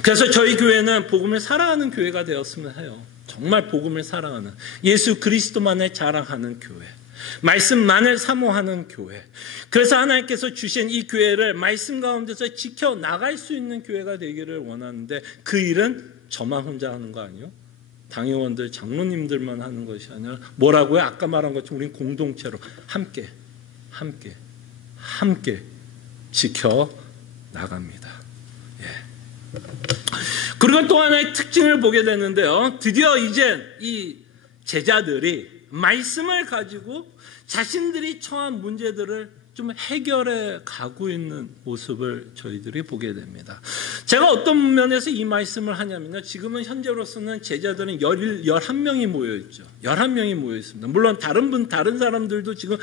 그래서 저희 교회는 복음을 사랑하는 교회가 되었으면 해요. 정말 복음을 사랑하는, 예수 그리스도만을 자랑하는 교회, 말씀만을 사모하는 교회. 그래서 하나님께서 주신 이 교회를 말씀 가운데서 지켜나갈 수 있는 교회가 되기를 원하는데, 그 일은 저만 혼자 하는 거 아니에요? 당회원들, 장로님들만 하는 것이 아니라 뭐라고요? 아까 말한 것처럼 우리는 공동체로 함께 지켜나갑니다. 그리고 또 하나의 특징을 보게 되는데요. 드디어 이제 이 제자들이 말씀을 가지고 자신들이 처한 문제들을 좀 해결해 가고 있는 모습을 저희들이 보게 됩니다. 제가 어떤 면에서 이 말씀을 하냐면요. 지금은 현재로서는 제자들은 11명이 모여 있죠. 11명이 모여 있습니다. 물론 다른 사람들도 지금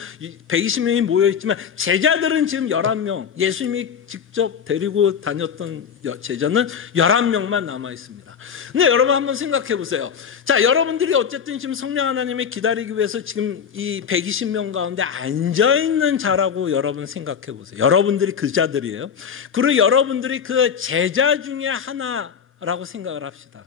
120명이 모여 있지만 제자들은 지금 11명, 예수님이 직접 데리고 다녔던 제자는 11명만 남아 있습니다. 근데 여러분 한번 생각해 보세요. 자, 여러분들이 어쨌든 지금 성령 하나님을 기다리기 위해서 지금 이 120명 가운데 앉아있는 자라고 여러분 생각해 보세요. 여러분들이 그 자들이에요. 그리고 여러분들이 그 제자 중에 하나라고 생각을 합시다.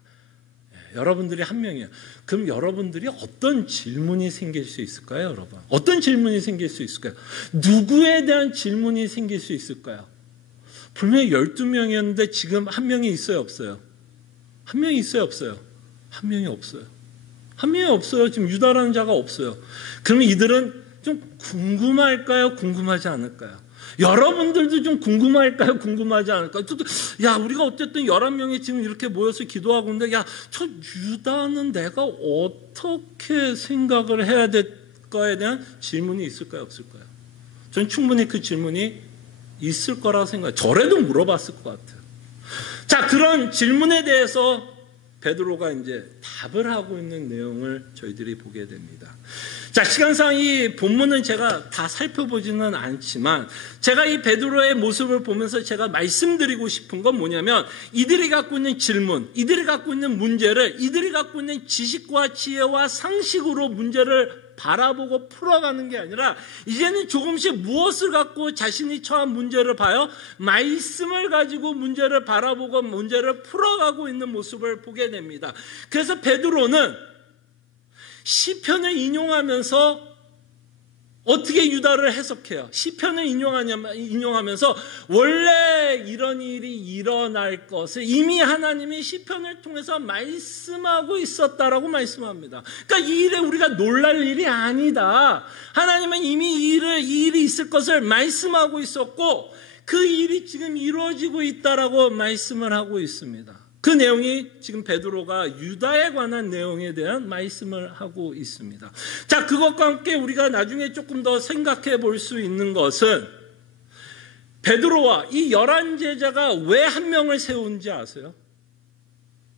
여러분들이 한 명이에요. 그럼 여러분들이 어떤 질문이 생길 수 있을까요, 여러분? 어떤 질문이 생길 수 있을까요? 누구에 대한 질문이 생길 수 있을까요? 분명히 12명이었는데 지금 한 명이 있어요, 없어요? 한 명이 있어요, 없어요? 한 명이 없어요. 한 명이 없어요. 지금 유다라는 자가 없어요. 그러면 이들은 좀 궁금할까요? 궁금하지 않을까요? 여러분들도 좀 궁금할까요? 궁금하지 않을까요? 야, 우리가 어쨌든 11명이 지금 이렇게 모여서 기도하고 있는데, 야, 저 유다는 내가 어떻게 생각을 해야 될까에 대한 질문이 있을까요? 없을까요? 전 충분히 그 질문이 있을 거라고 생각해요. 저라도 물어봤을 것 같아요. 자, 그런 질문에 대해서 베드로가 이제 답을 하고 있는 내용을 저희들이 보게 됩니다. 자, 시간상 이 본문은 제가 다 살펴보지는 않지만 제가 이 베드로의 모습을 보면서 제가 말씀드리고 싶은 건 뭐냐면, 이들이 갖고 있는 질문, 이들이 갖고 있는 문제를 이들이 갖고 있는 지식과 지혜와 상식으로 문제를 바라보고 풀어가는 게 아니라 이제는 조금씩 무엇을 갖고 자신이 처한 문제를 봐요? 말씀을 가지고 문제를 바라보고 문제를 풀어가고 있는 모습을 보게 됩니다. 그래서 베드로는 시편을 인용하면서 어떻게 유다를 해석해요? 시편을 인용하면서 원래 이런 일이 일어날 것을 이미 하나님이 시편을 통해서 말씀하고 있었다라고 말씀합니다. 그러니까 이 일에 우리가 놀랄 일이 아니다. 하나님은 이미 이 일이 있을 것을 말씀하고 있었고 그 일이 지금 이루어지고 있다라고 말씀을 하고 있습니다. 그 내용이 지금 베드로가 유다에 관한 내용에 대한 말씀을 하고 있습니다. 자, 그것과 함께 우리가 나중에 조금 더 생각해 볼 수 있는 것은 베드로와 이 11제자가 왜 한 명을 세운지 아세요?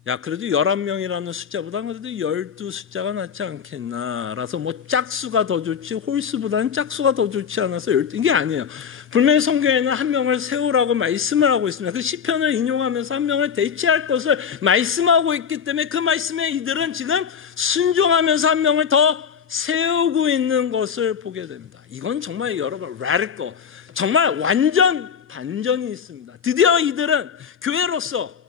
야, 그래도 11명이라는 숫자보다는 그래도 12 숫자가 낫지 않겠나. 라서 뭐 짝수가 더 좋지, 홀수보다는 짝수가 더 좋지 않아서 12, 이게 아니에요. 분명히 성경에는 한 명을 세우라고 말씀을 하고 있습니다. 그 시편을 인용하면서 한 명을 대체할 것을 말씀하고 있기 때문에 그 말씀에 이들은 지금 순종하면서 한 명을 더 세우고 있는 것을 보게 됩니다. 이건 정말 여러분, radical, 정말 완전 반전이 있습니다. 드디어 이들은 교회로서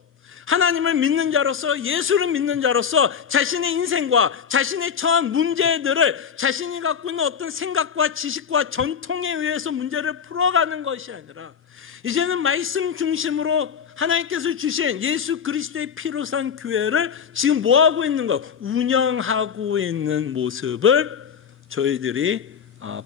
하나님을 믿는 자로서 예수를 믿는 자로서 자신의 인생과 자신의 처한 문제들을 자신이 갖고 있는 어떤 생각과 지식과 전통에 의해서 문제를 풀어가는 것이 아니라 이제는 말씀 중심으로 하나님께서 주신 예수 그리스도의 피로 산 교회를 지금 뭐하고 있는 것? 운영하고 있는 모습을 저희들이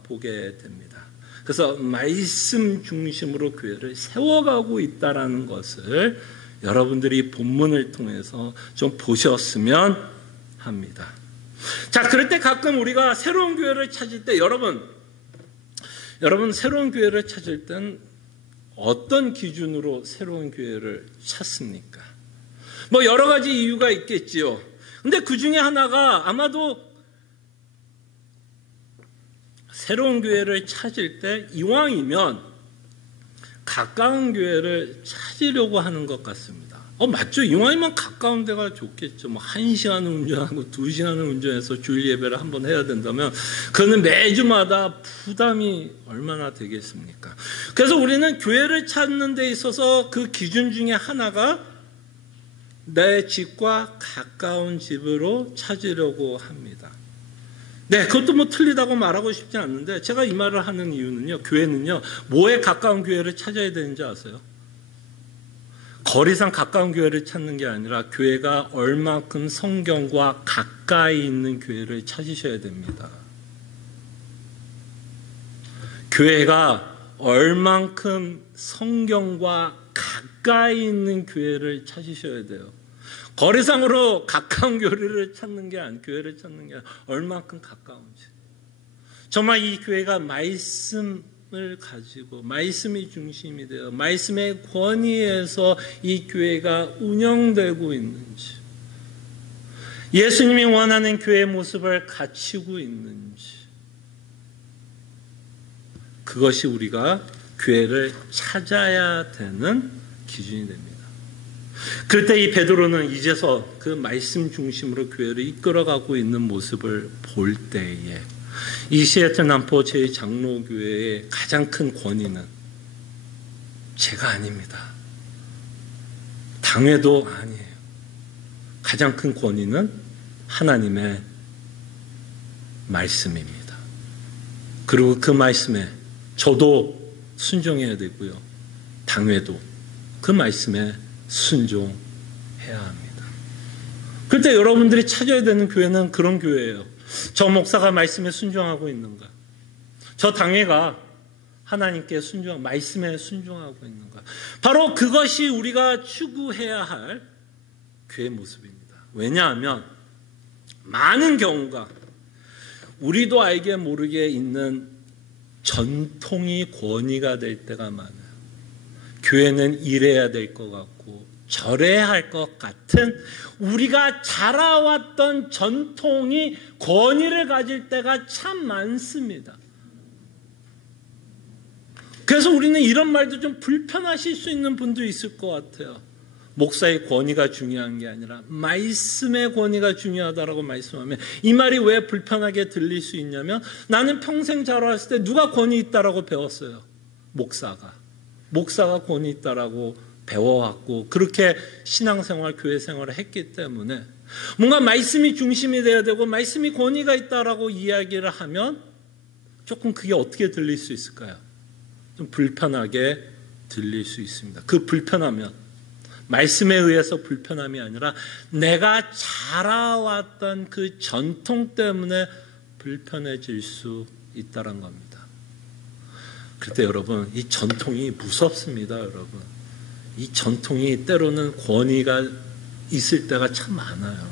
보게 됩니다. 그래서 말씀 중심으로 교회를 세워가고 있다는 것을 여러분들이 본문을 통해서 좀 보셨으면 합니다. 자, 그럴 때 가끔 우리가 새로운 교회를 찾을 때 여러분 새로운 교회를 찾을 땐 어떤 기준으로 새로운 교회를 찾습니까? 뭐 여러 가지 이유가 있겠지요. 근데 그 중에 하나가 아마도 새로운 교회를 찾을 때 이왕이면 가까운 교회를 찾으려고 하는 것 같습니다. 맞죠? 이왕이면 가까운 데가 좋겠죠. 뭐 1시간을 운전하고 2시간을 운전해서 주일 예배를 한번 해야 된다면 그거는 매주마다 부담이 얼마나 되겠습니까? 그래서 우리는 교회를 찾는 데 있어서 그 기준 중에 하나가 내 집과 가까운 집으로 찾으려고 합니다. 네, 그것도 뭐 틀리다고 말하고 싶지 않는데 제가 이 말을 하는 이유는요, 교회는요, 뭐에 가까운 교회를 찾아야 되는지 아세요? 거리상 가까운 교회를 찾는 게 아니라 교회가 얼만큼 성경과 가까이 있는 교회를 찾으셔야 됩니다. 교회가 얼만큼 성경과 가까이 있는 교회를 찾으셔야 돼요. 거리상으로 가까운 교회를 찾는 게 아니라 얼만큼 가까운지. 정말 이 교회가 말씀을 가지고 말씀이 중심이 되어 말씀의 권위에서 이 교회가 운영되고 있는지, 예수님이 원하는 교회의 모습을 갖추고 있는지, 그것이 우리가 교회를 찾아야 되는 기준이 됩니다. 그럴 때 이 베드로는 이제서 그 말씀 중심으로 교회를 이끌어가고 있는 모습을 볼 때에 이 시애틀 남포 제2장로교회의 가장 큰 권위는 제가 아닙니다. 당회도 아니에요. 가장 큰 권위는 하나님의 말씀입니다. 그리고 그 말씀에 저도 순종해야 되고요. 당회도 그 말씀에 순종해야 합니다. 그때 여러분들이 찾아야 되는 교회는 그런 교회예요. 저 목사가 말씀에 순종하고 있는가? 저 당회가 하나님께 말씀에 순종하고 있는가? 바로 그것이 우리가 추구해야 할 교회 모습입니다. 왜냐하면 많은 경우가 우리도 알게 모르게 있는 전통이 권위가 될 때가 많아요. 교회는 이래야 될 것 같고 저래야 할 것 같은 우리가 자라왔던 전통이 권위를 가질 때가 참 많습니다. 그래서 우리는 이런 말도 좀 불편하실 수 있는 분도 있을 것 같아요. 목사의 권위가 중요한 게 아니라 말씀의 권위가 중요하다라고 말씀하면 이 말이 왜 불편하게 들릴 수 있냐면 나는 평생 자라왔을 때 누가 권위 있다라고 배웠어요. 목사가 권위 있다라고 배워왔고 그렇게 신앙생활, 교회생활을 했기 때문에 뭔가 말씀이 중심이 돼야 되고 말씀이 권위가 있다라고 이야기를 하면 조금 그게 어떻게 들릴 수 있을까요? 좀 불편하게 들릴 수 있습니다. 그 불편하면 말씀에 의해서 불편함이 아니라 내가 자라왔던 그 전통 때문에 불편해질 수 있다는 겁니다. 그때 여러분, 이 전통이 무섭습니다. 여러분, 이 전통이 때로는 권위가 있을 때가 참 많아요.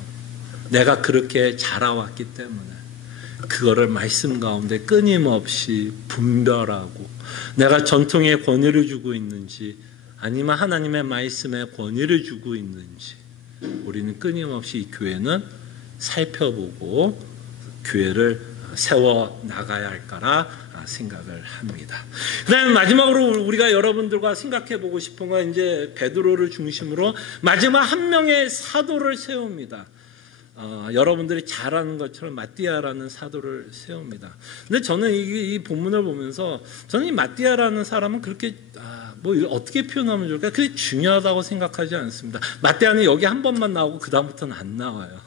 내가 그렇게 자라왔기 때문에 그거를 말씀 가운데 끊임없이 분별하고 내가 전통에 권위를 주고 있는지 아니면 하나님의 말씀에 권위를 주고 있는지 우리는 끊임없이 이 교회는 살펴보고 교회를 세워 나가야 할까라 생각을 합니다. 그 다음에 마지막으로 우리가 여러분들과 생각해 보고 싶은 건 이제 베드로를 중심으로 마지막 한 명의 사도를 세웁니다. 여러분들이 잘 아는 것처럼 마띠아라는 사도를 세웁니다. 근데 저는 이 본문을 보면서 저는 이 마띠아라는 사람은 그렇게 뭐 어떻게 표현하면 좋을까? 그게 중요하다고 생각하지 않습니다. 마띠아는 여기 한 번만 나오고 그 다음부터는 안 나와요.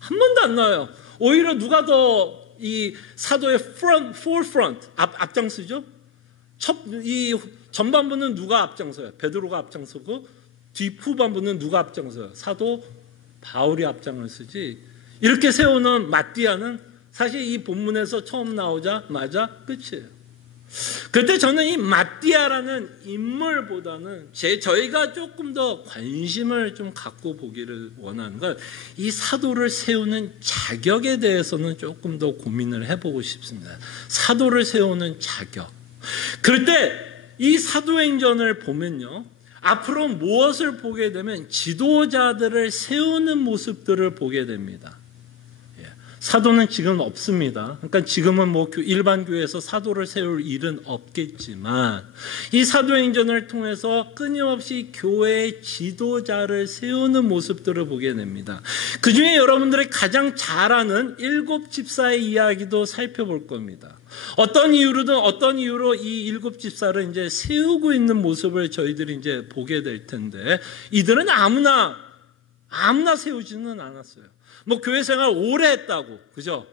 한 번도 안 나와요. 오히려 누가 더 이 사도의 forefront 앞장서죠? 이 전반부는 누가 앞장서요? 베드로가 앞장서고 후반부는 누가 앞장서요? 사도 바울이 앞장을 쓰지. 이렇게 세우는 마띠아는 사실 이 본문에서 처음 나오자마자 끝이에요. 그때 저는 이 마띠아라는 인물보다는 저희가 조금 더 관심을 좀 갖고 보기를 원하는 건 이 사도를 세우는 자격에 대해서는 조금 더 고민을 해보고 싶습니다. 사도를 세우는 자격. 그럴 때 이 사도행전을 보면요, 앞으로 무엇을 보게 되면 지도자들을 세우는 모습들을 보게 됩니다. 사도는 지금 없습니다. 그러니까 지금은 뭐 일반 교회에서 사도를 세울 일은 없겠지만 이 사도행전을 통해서 끊임없이 교회의 지도자를 세우는 모습들을 보게 됩니다. 그 중에 여러분들이 가장 잘 아는 7 집사의 이야기도 살펴볼 겁니다. 어떤 이유로 이 7 집사를 이제 세우고 있는 모습을 저희들이 이제 보게 될 텐데 이들은 아무나 세우지는 않았어요. 뭐 교회 생활 오래 했다고, 그죠?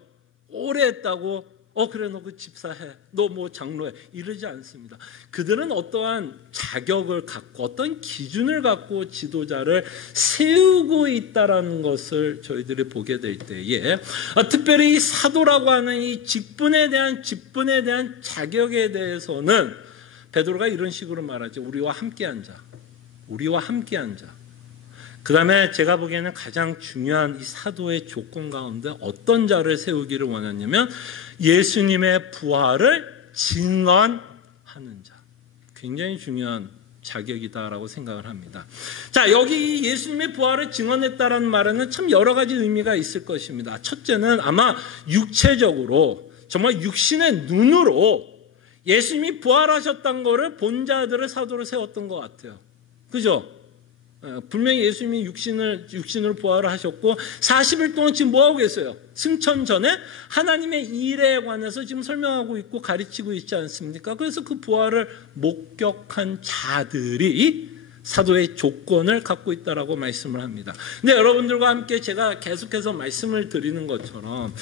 오래 했다고, 그래 너 그 집사해, 너 뭐 장로해 이러지 않습니다. 그들은 어떠한 자격을 갖고 어떤 기준을 갖고 지도자를 세우고 있다라는 것을 저희들이 보게 될 때에 특별히 이 사도라고 하는 이 직분에 대한 자격에 대해서는 베드로가 이런 식으로 말하죠. 우리와 함께한 자. 그 다음에 제가 보기에는 가장 중요한 이 사도의 조건 가운데 어떤 자를 세우기를 원하냐면 예수님의 부활을 증언하는 자. 굉장히 중요한 자격이다라고 생각을 합니다. 자, 여기 예수님의 부활을 증언했다라는 말에는 참 여러 가지 의미가 있을 것입니다. 첫째는 아마 육체적으로 정말 육신의 눈으로 예수님이 부활하셨다는 것을 본 자들을 사도로 세웠던 것 같아요. 그죠? 분명히 예수님이 육신으로 부활을 하셨고 40일 동안 지금 뭐하고 계세요? 승천 전에 하나님의 일에 관해서 지금 설명하고 있고 가르치고 있지 않습니까? 그래서 그 부활을 목격한 자들이 사도의 조건을 갖고 있다라고 말씀을 합니다. 근데 여러분들과 함께 제가 계속해서 말씀을 드리는 것처럼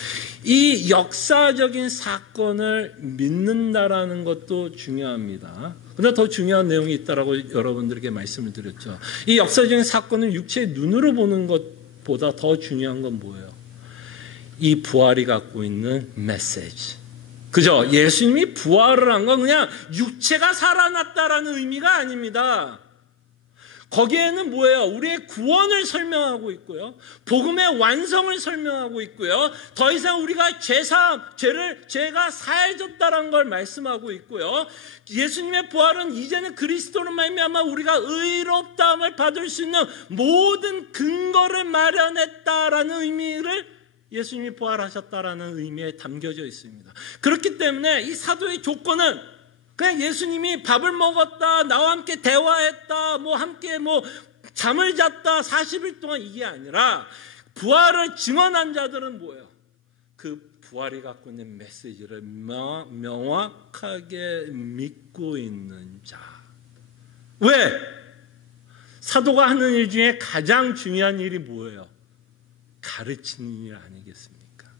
이 역사적인 사건을 믿는다라는 것도 중요합니다. 그러나 더 중요한 내용이 있다라고 여러분들에게 말씀을 드렸죠. 이 역사적인 사건을 육체의 눈으로 보는 것보다 더 중요한 건 뭐예요? 이 부활이 갖고 있는 메시지. 그죠? 예수님이 부활을 한 건 그냥 육체가 살아났다라는 의미가 아닙니다. 거기에는 뭐예요? 우리의 구원을 설명하고 있고요. 복음의 완성을 설명하고 있고요. 더 이상 우리가 죄가 사해졌다는 걸 말씀하고 있고요. 예수님의 부활은 이제는 그리스도로 말미암아 우리가 의롭다함을 받을 수 있는 모든 근거를 마련했다라는 의미를 예수님이 부활하셨다라는 의미에 담겨져 있습니다. 그렇기 때문에 이 사도의 조건은 그냥 예수님이 밥을 먹었다, 나와 함께 대화했다, 함께 잠을 잤다, 40일 동안 이게 아니라 부활을 증언한 자들은 뭐예요? 그 부활이 갖고 있는 메시지를 명확하게 믿고 있는 자. 왜? 사도가 하는 일 중에 가장 중요한 일이 뭐예요? 가르치는 일 아니겠습니까?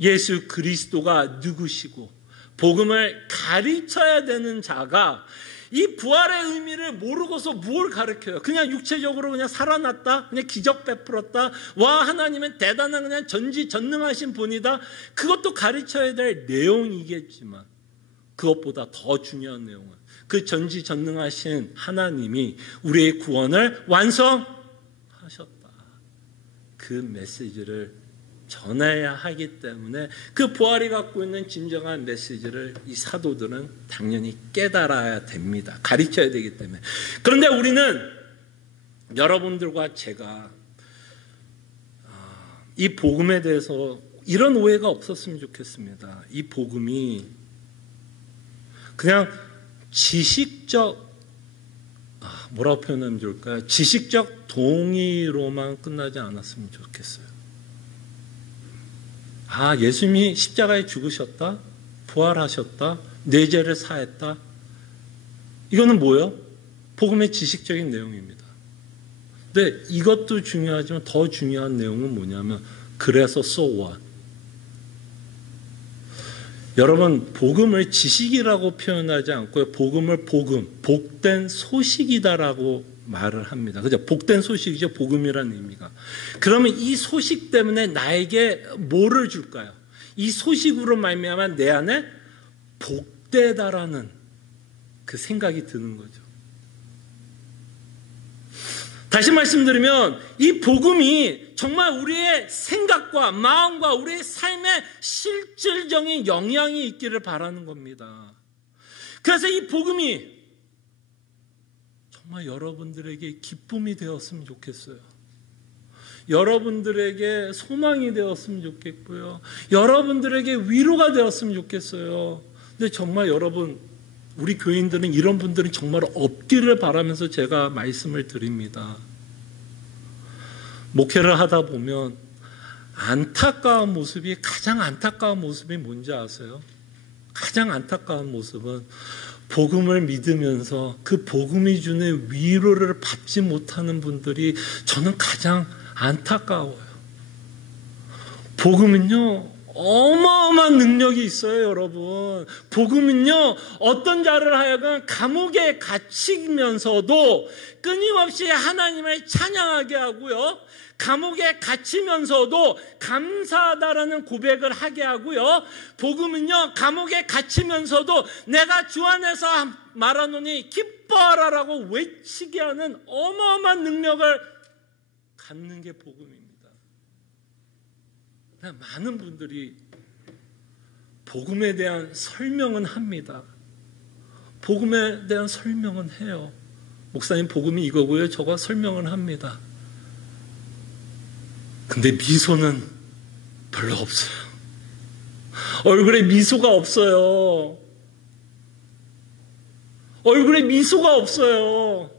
예수 그리스도가 누구시고 복음을 가르쳐야 되는 자가 이 부활의 의미를 모르고서 뭘 가르쳐요? 그냥 육체적으로 그냥 살아났다? 그냥 기적 베풀었다? 와, 하나님은 대단한 그냥 전지전능하신 분이다? 그것도 가르쳐야 될 내용이겠지만 그것보다 더 중요한 내용은 그 전지전능하신 하나님이 우리의 구원을 완성하셨다. 그 메시지를 전해야 하기 때문에 그 부활이 갖고 있는 진정한 메시지를 이 사도들은 당연히 깨달아야 됩니다. 가르쳐야 되기 때문에. 그런데 우리는 여러분들과 제가 이 복음에 대해서 이런 오해가 없었으면 좋겠습니다. 이 복음이 그냥 지식적 뭐라고 표현하면 좋을까요? 지식적 동의로만 끝나지 않았으면 좋겠어요. 예수님이 십자가에 죽으셨다, 부활하셨다, 내 죄를 사했다. 이거는 뭐예요? 복음의 지식적인 내용입니다. 근데 이것도 중요하지만 더 중요한 내용은 뭐냐면 그래서 so what? 여러분, 복음을 지식이라고 표현하지 않고요. 복음을 복된 소식이다라고 말을 합니다. 그죠? 복된 소식이죠. 복음이라는 의미가. 그러면 이 소식 때문에 나에게 뭐를 줄까요? 이 소식으로 말미암아 내 안에 복되다라는 그 생각이 드는 거죠. 다시 말씀드리면 이 복음이 정말 우리의 생각과 마음과 우리의 삶에 실질적인 영향이 있기를 바라는 겁니다. 그래서 이 복음이 정말 여러분들에게 기쁨이 되었으면 좋겠어요. 여러분들에게 소망이 되었으면 좋겠고요. 여러분들에게 위로가 되었으면 좋겠어요. 근데 정말 여러분, 우리 교인들은 이런 분들은 정말 없기를 바라면서 제가 말씀을 드립니다. 목회를 하다 보면 가장 안타까운 모습이 뭔지 아세요? 가장 안타까운 모습은 복음을 믿으면서 그 복음이 주는 위로를 받지 못하는 분들이 저는 가장 안타까워요. 복음은요, 어마어마한 능력이 있어요, 여러분. 복음은요, 어떤 자를 하여금 감옥에 갇히면서도 끊임없이 하나님을 찬양하게 하고요, 감옥에 갇히면서도 감사하다라는 고백을 하게 하고요, 복음은요, 감옥에 갇히면서도 내가 주 안에서 말하노니 기뻐하라라고 외치게 하는 어마어마한 능력을 갖는 게 복음입니다. 많은 분들이 복음에 대한 설명은 합니다. 복음에 대한 설명은 해요. 목사님, 복음이 이거고요, 저거 설명을 합니다. 근데 미소는 별로 없어요. 얼굴에 미소가 없어요. 얼굴에 미소가 없어요.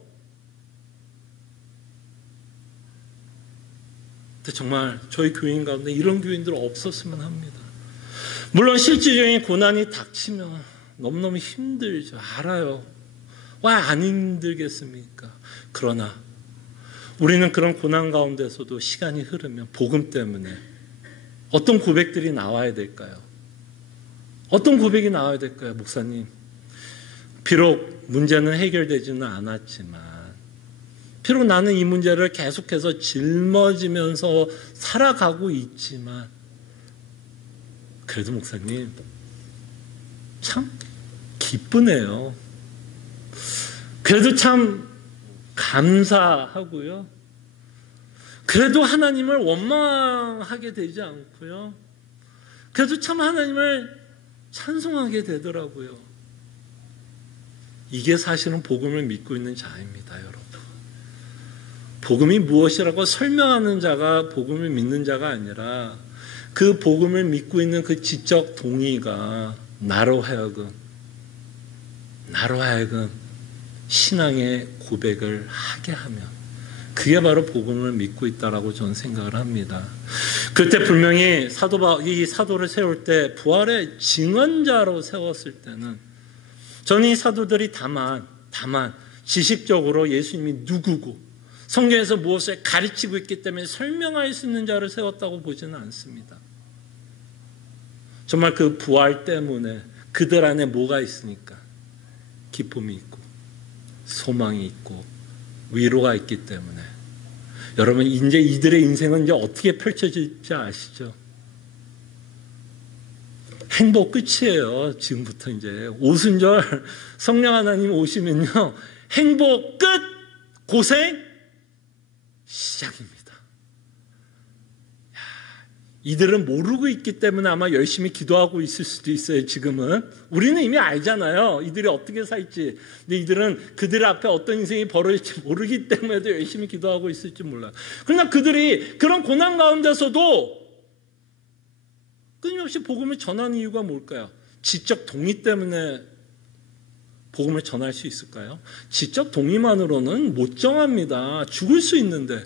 근데 정말 저희 교인 가운데 이런 교인들 없었으면 합니다. 물론 실질적인 고난이 닥치면 너무너무 힘들죠. 알아요. 왜 안 힘들겠습니까? 그러나 우리는 그런 고난 가운데서도 시간이 흐르면 복음 때문에 어떤 고백들이 나와야 될까요? 어떤 고백이 나와야 될까요? 목사님, 비록 문제는 해결되지는 않았지만, 비록 나는 이 문제를 계속해서 짊어지면서 살아가고 있지만, 그래도 목사님 참 기쁘네요. 그래도 참 감사하고요. 그래도 하나님을 원망하게 되지 않고요. 그래도 참 하나님을 찬송하게 되더라고요. 이게 사실은 복음을 믿고 있는 자입니다, 여러분. 복음이 무엇이라고 설명하는 자가 복음을 믿는 자가 아니라 그 복음을 믿고 있는 그 지적 동의가 나로 하여금 신앙의 고백을 하게 하면 그게 바로 복음을 믿고 있다라고 저는 생각을 합니다. 그때 분명히 이 사도를 세울 때 부활의 증언자로 세웠을 때는 저는 이 사도들이 다만 지식적으로 예수님이 누구고 성경에서 무엇을 가르치고 있기 때문에 설명할 수 있는 자를 세웠다고 보지는 않습니다. 정말 그 부활 때문에 그들 안에 뭐가 있으니까? 기쁨이 있고 소망이 있고 위로가 있기 때문에. 여러분, 이제 이들의 인생은 이제 어떻게 펼쳐질지 아시죠? 행복 끝이에요. 지금부터 이제 오순절 성령 하나님 오시면요, 행복 끝, 고생 시작입니다. 이들은 모르고 있기 때문에 아마 열심히 기도하고 있을 수도 있어요. 지금은 우리는 이미 알잖아요, 이들이 어떻게 살지. 근데 이들은 그들 앞에 어떤 인생이 벌어질지 모르기 때문에도 열심히 기도하고 있을지 몰라요. 그러나 그들이 그런 고난 가운데서도 끊임없이 복음을 전하는 이유가 뭘까요? 지적 동의 때문에 복음을 전할 수 있을까요? 지적 동의만으로는 못 정합니다. 죽을 수 있는데.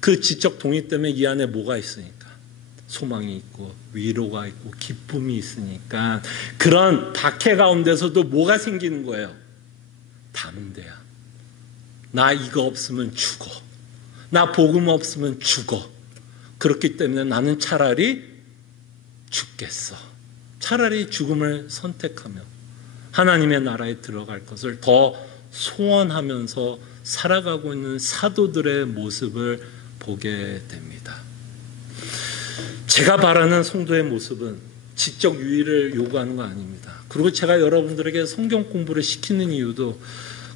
그 지적 동의 때문에 이 안에 뭐가 있으니까? 소망이 있고 위로가 있고 기쁨이 있으니까 그런 박해 가운데서도 뭐가 생기는 거예요? 담대함. 나 이거 없으면 죽어. 나 복음 없으면 죽어. 그렇기 때문에 나는 차라리 죽겠어. 차라리 죽음을 선택하며 하나님의 나라에 들어갈 것을 더 소원하면서 살아가고 있는 사도들의 모습을 보게 됩니다. 제가 바라는 성도의 모습은 지적 유의를 요구하는 거 아닙니다. 그리고 제가 여러분들에게 성경 공부를 시키는 이유도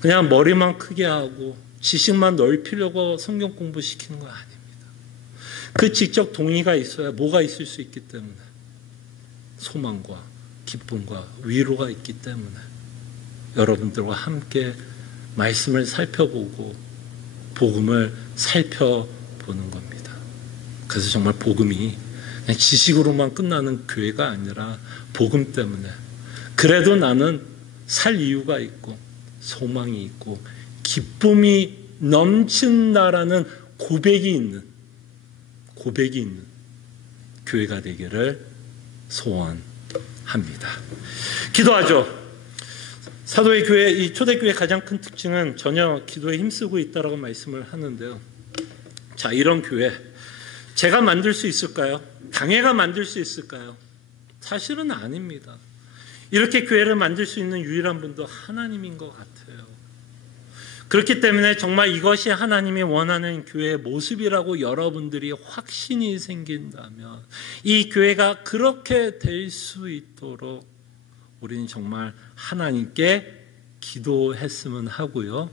그냥 머리만 크게 하고 지식만 넓히려고 성경 공부 시키는 거 아닙니다. 그 지적 동의가 있어야 뭐가 있을 수 있기 때문에, 소망과 기쁨과 위로가 있기 때문에 여러분들과 함께 말씀을 살펴보고 복음을 살펴보는 겁니다. 그래서 정말 복음이 그냥 지식으로만 끝나는 교회가 아니라 복음 때문에 그래도 나는 살 이유가 있고 소망이 있고 기쁨이 넘친다라는 고백이 있는 교회가 되기를 소원합니다. 기도하죠. 사도의 교회, 이 초대교회의 가장 큰 특징은 전혀 기도에 힘쓰고 있다라고 말씀을 하는데요. 자, 이런 교회 제가 만들 수 있을까요? 당회가 만들 수 있을까요? 사실은 아닙니다. 이렇게 교회를 만들 수 있는 유일한 분도 하나님인 것 같아요. 그렇기 때문에 정말 이것이 하나님이 원하는 교회의 모습이라고 여러분들이 확신이 생긴다면 이 교회가 그렇게 될 수 있도록 우리는 정말 하나님께 기도했으면 하고요.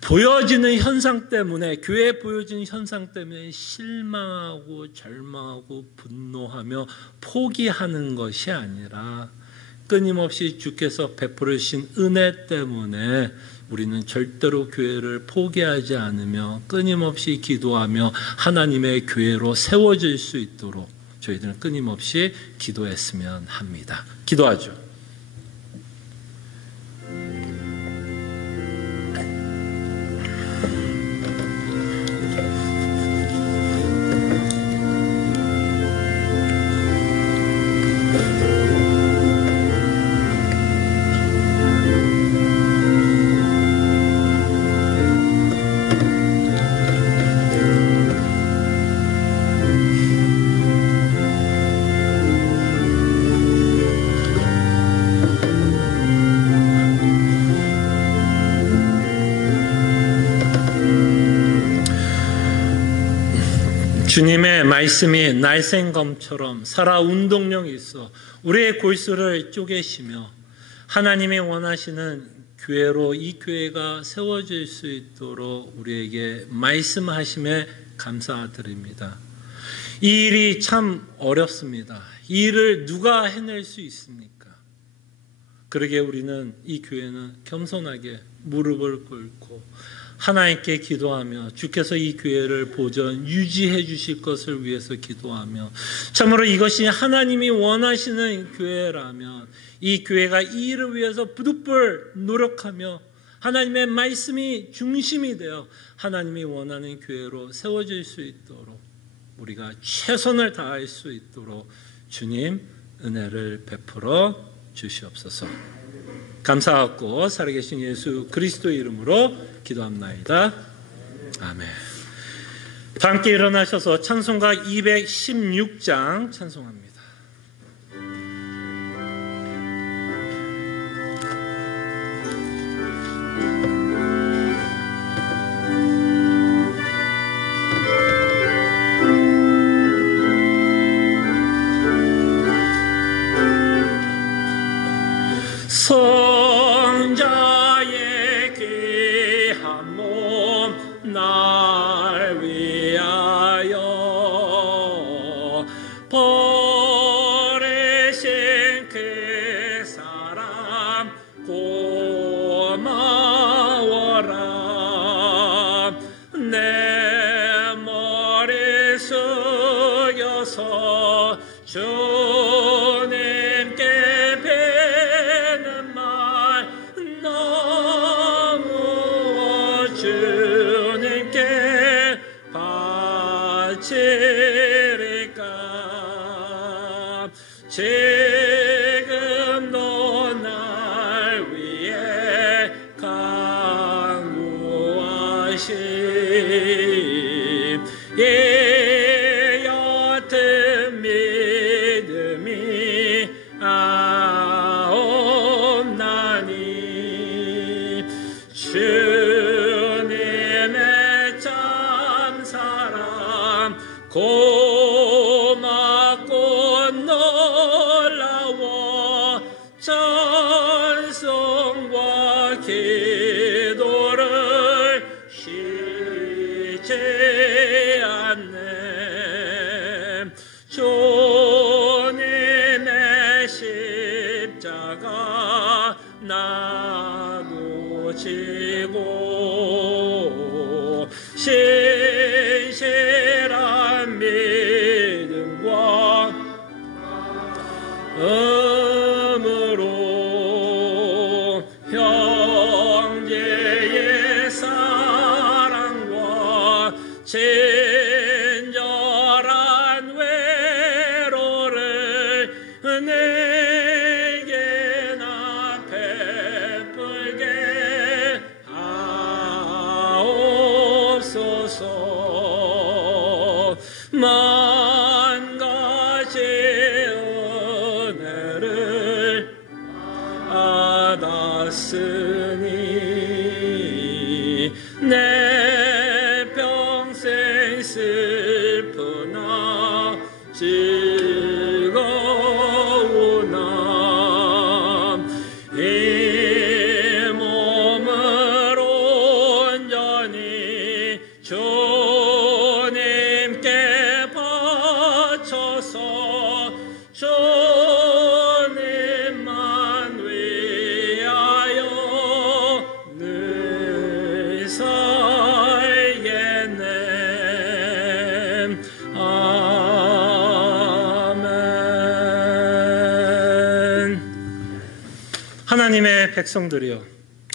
보여지는 현상 때문에, 교회에 보여지는 현상 때문에 실망하고 절망하고 분노하며 포기하는 것이 아니라 끊임없이 주께서 베풀어 주신 은혜 때문에 우리는 절대로 교회를 포기하지 않으며 끊임없이 기도하며 하나님의 교회로 세워질 수 있도록 저희들은 끊임없이 기도했으면 합니다. 기도하죠. 주님의 말씀이 날쌘검처럼 살아 운동력이 있어 우리의 골수를 쪼개시며 하나님이 원하시는 교회로 이 교회가 세워질 수 있도록 우리에게 말씀하심에 감사드립니다. 이 일이 참 어렵습니다. 이 일을 누가 해낼 수 있습니까? 그러게 우리는, 이 교회는 겸손하게 무릎을 꿇고 하나님께 기도하며 주께서 이 교회를 보존 유지해 주실 것을 위해서 기도하며, 참으로 이것이 하나님이 원하시는 교회라면 이 교회가 이 일을 위해서 부득불 노력하며 하나님의 말씀이 중심이 되어 하나님이 원하는 교회로 세워질 수 있도록 우리가 최선을 다할 수 있도록 주님 은혜를 베풀어 주시옵소서. 감사하고 살아계신 예수 그리스도의 이름으로 기도합나이다. 아멘. 다 함께 일어나셔서 찬송가 216장 찬송합니다. 성자의 귀한 몸 날 위하여 버리신 그 사람 고마워라. 내 머리 숙여서 주님께 뵈는 말 너무 주님께 바치리까. 지금도 날 위해 간구하심 이 옅은 믿음이 없나니 주님의 참사랑 고맙고 놀라워 찬송과 기도를 쉬지 않네. 주님의 십자가 나도 지고 신실한 믿음과 음으로 형제의 사랑과 친절한 외로를 내게나 베풀게 하옵소서. 만 가지 은혜를 받았으니 내 평생 슬프나 즐거우나 이 몸을 온전히 주님께 바쳐서 주님만 위하여 늘 살겠네. 아멘. 하나님의 백성들이여,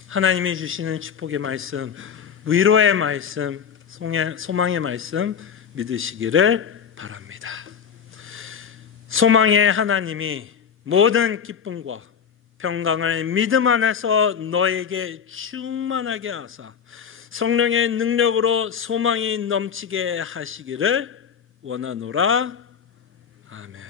하나님이 주시는 축복의 말씀, 위로의 말씀, 소망의 말씀 믿으시기를 바랍니다. 소망의 하나님이 모든 기쁨과 평강을 믿음 안에서 너에게 충만하게 하사 성령의 능력으로 소망이 넘치게 하시기를 원하노라. 아멘.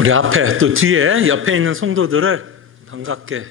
우리 앞에 또 뒤에 옆에 있는 성도들을 반갑게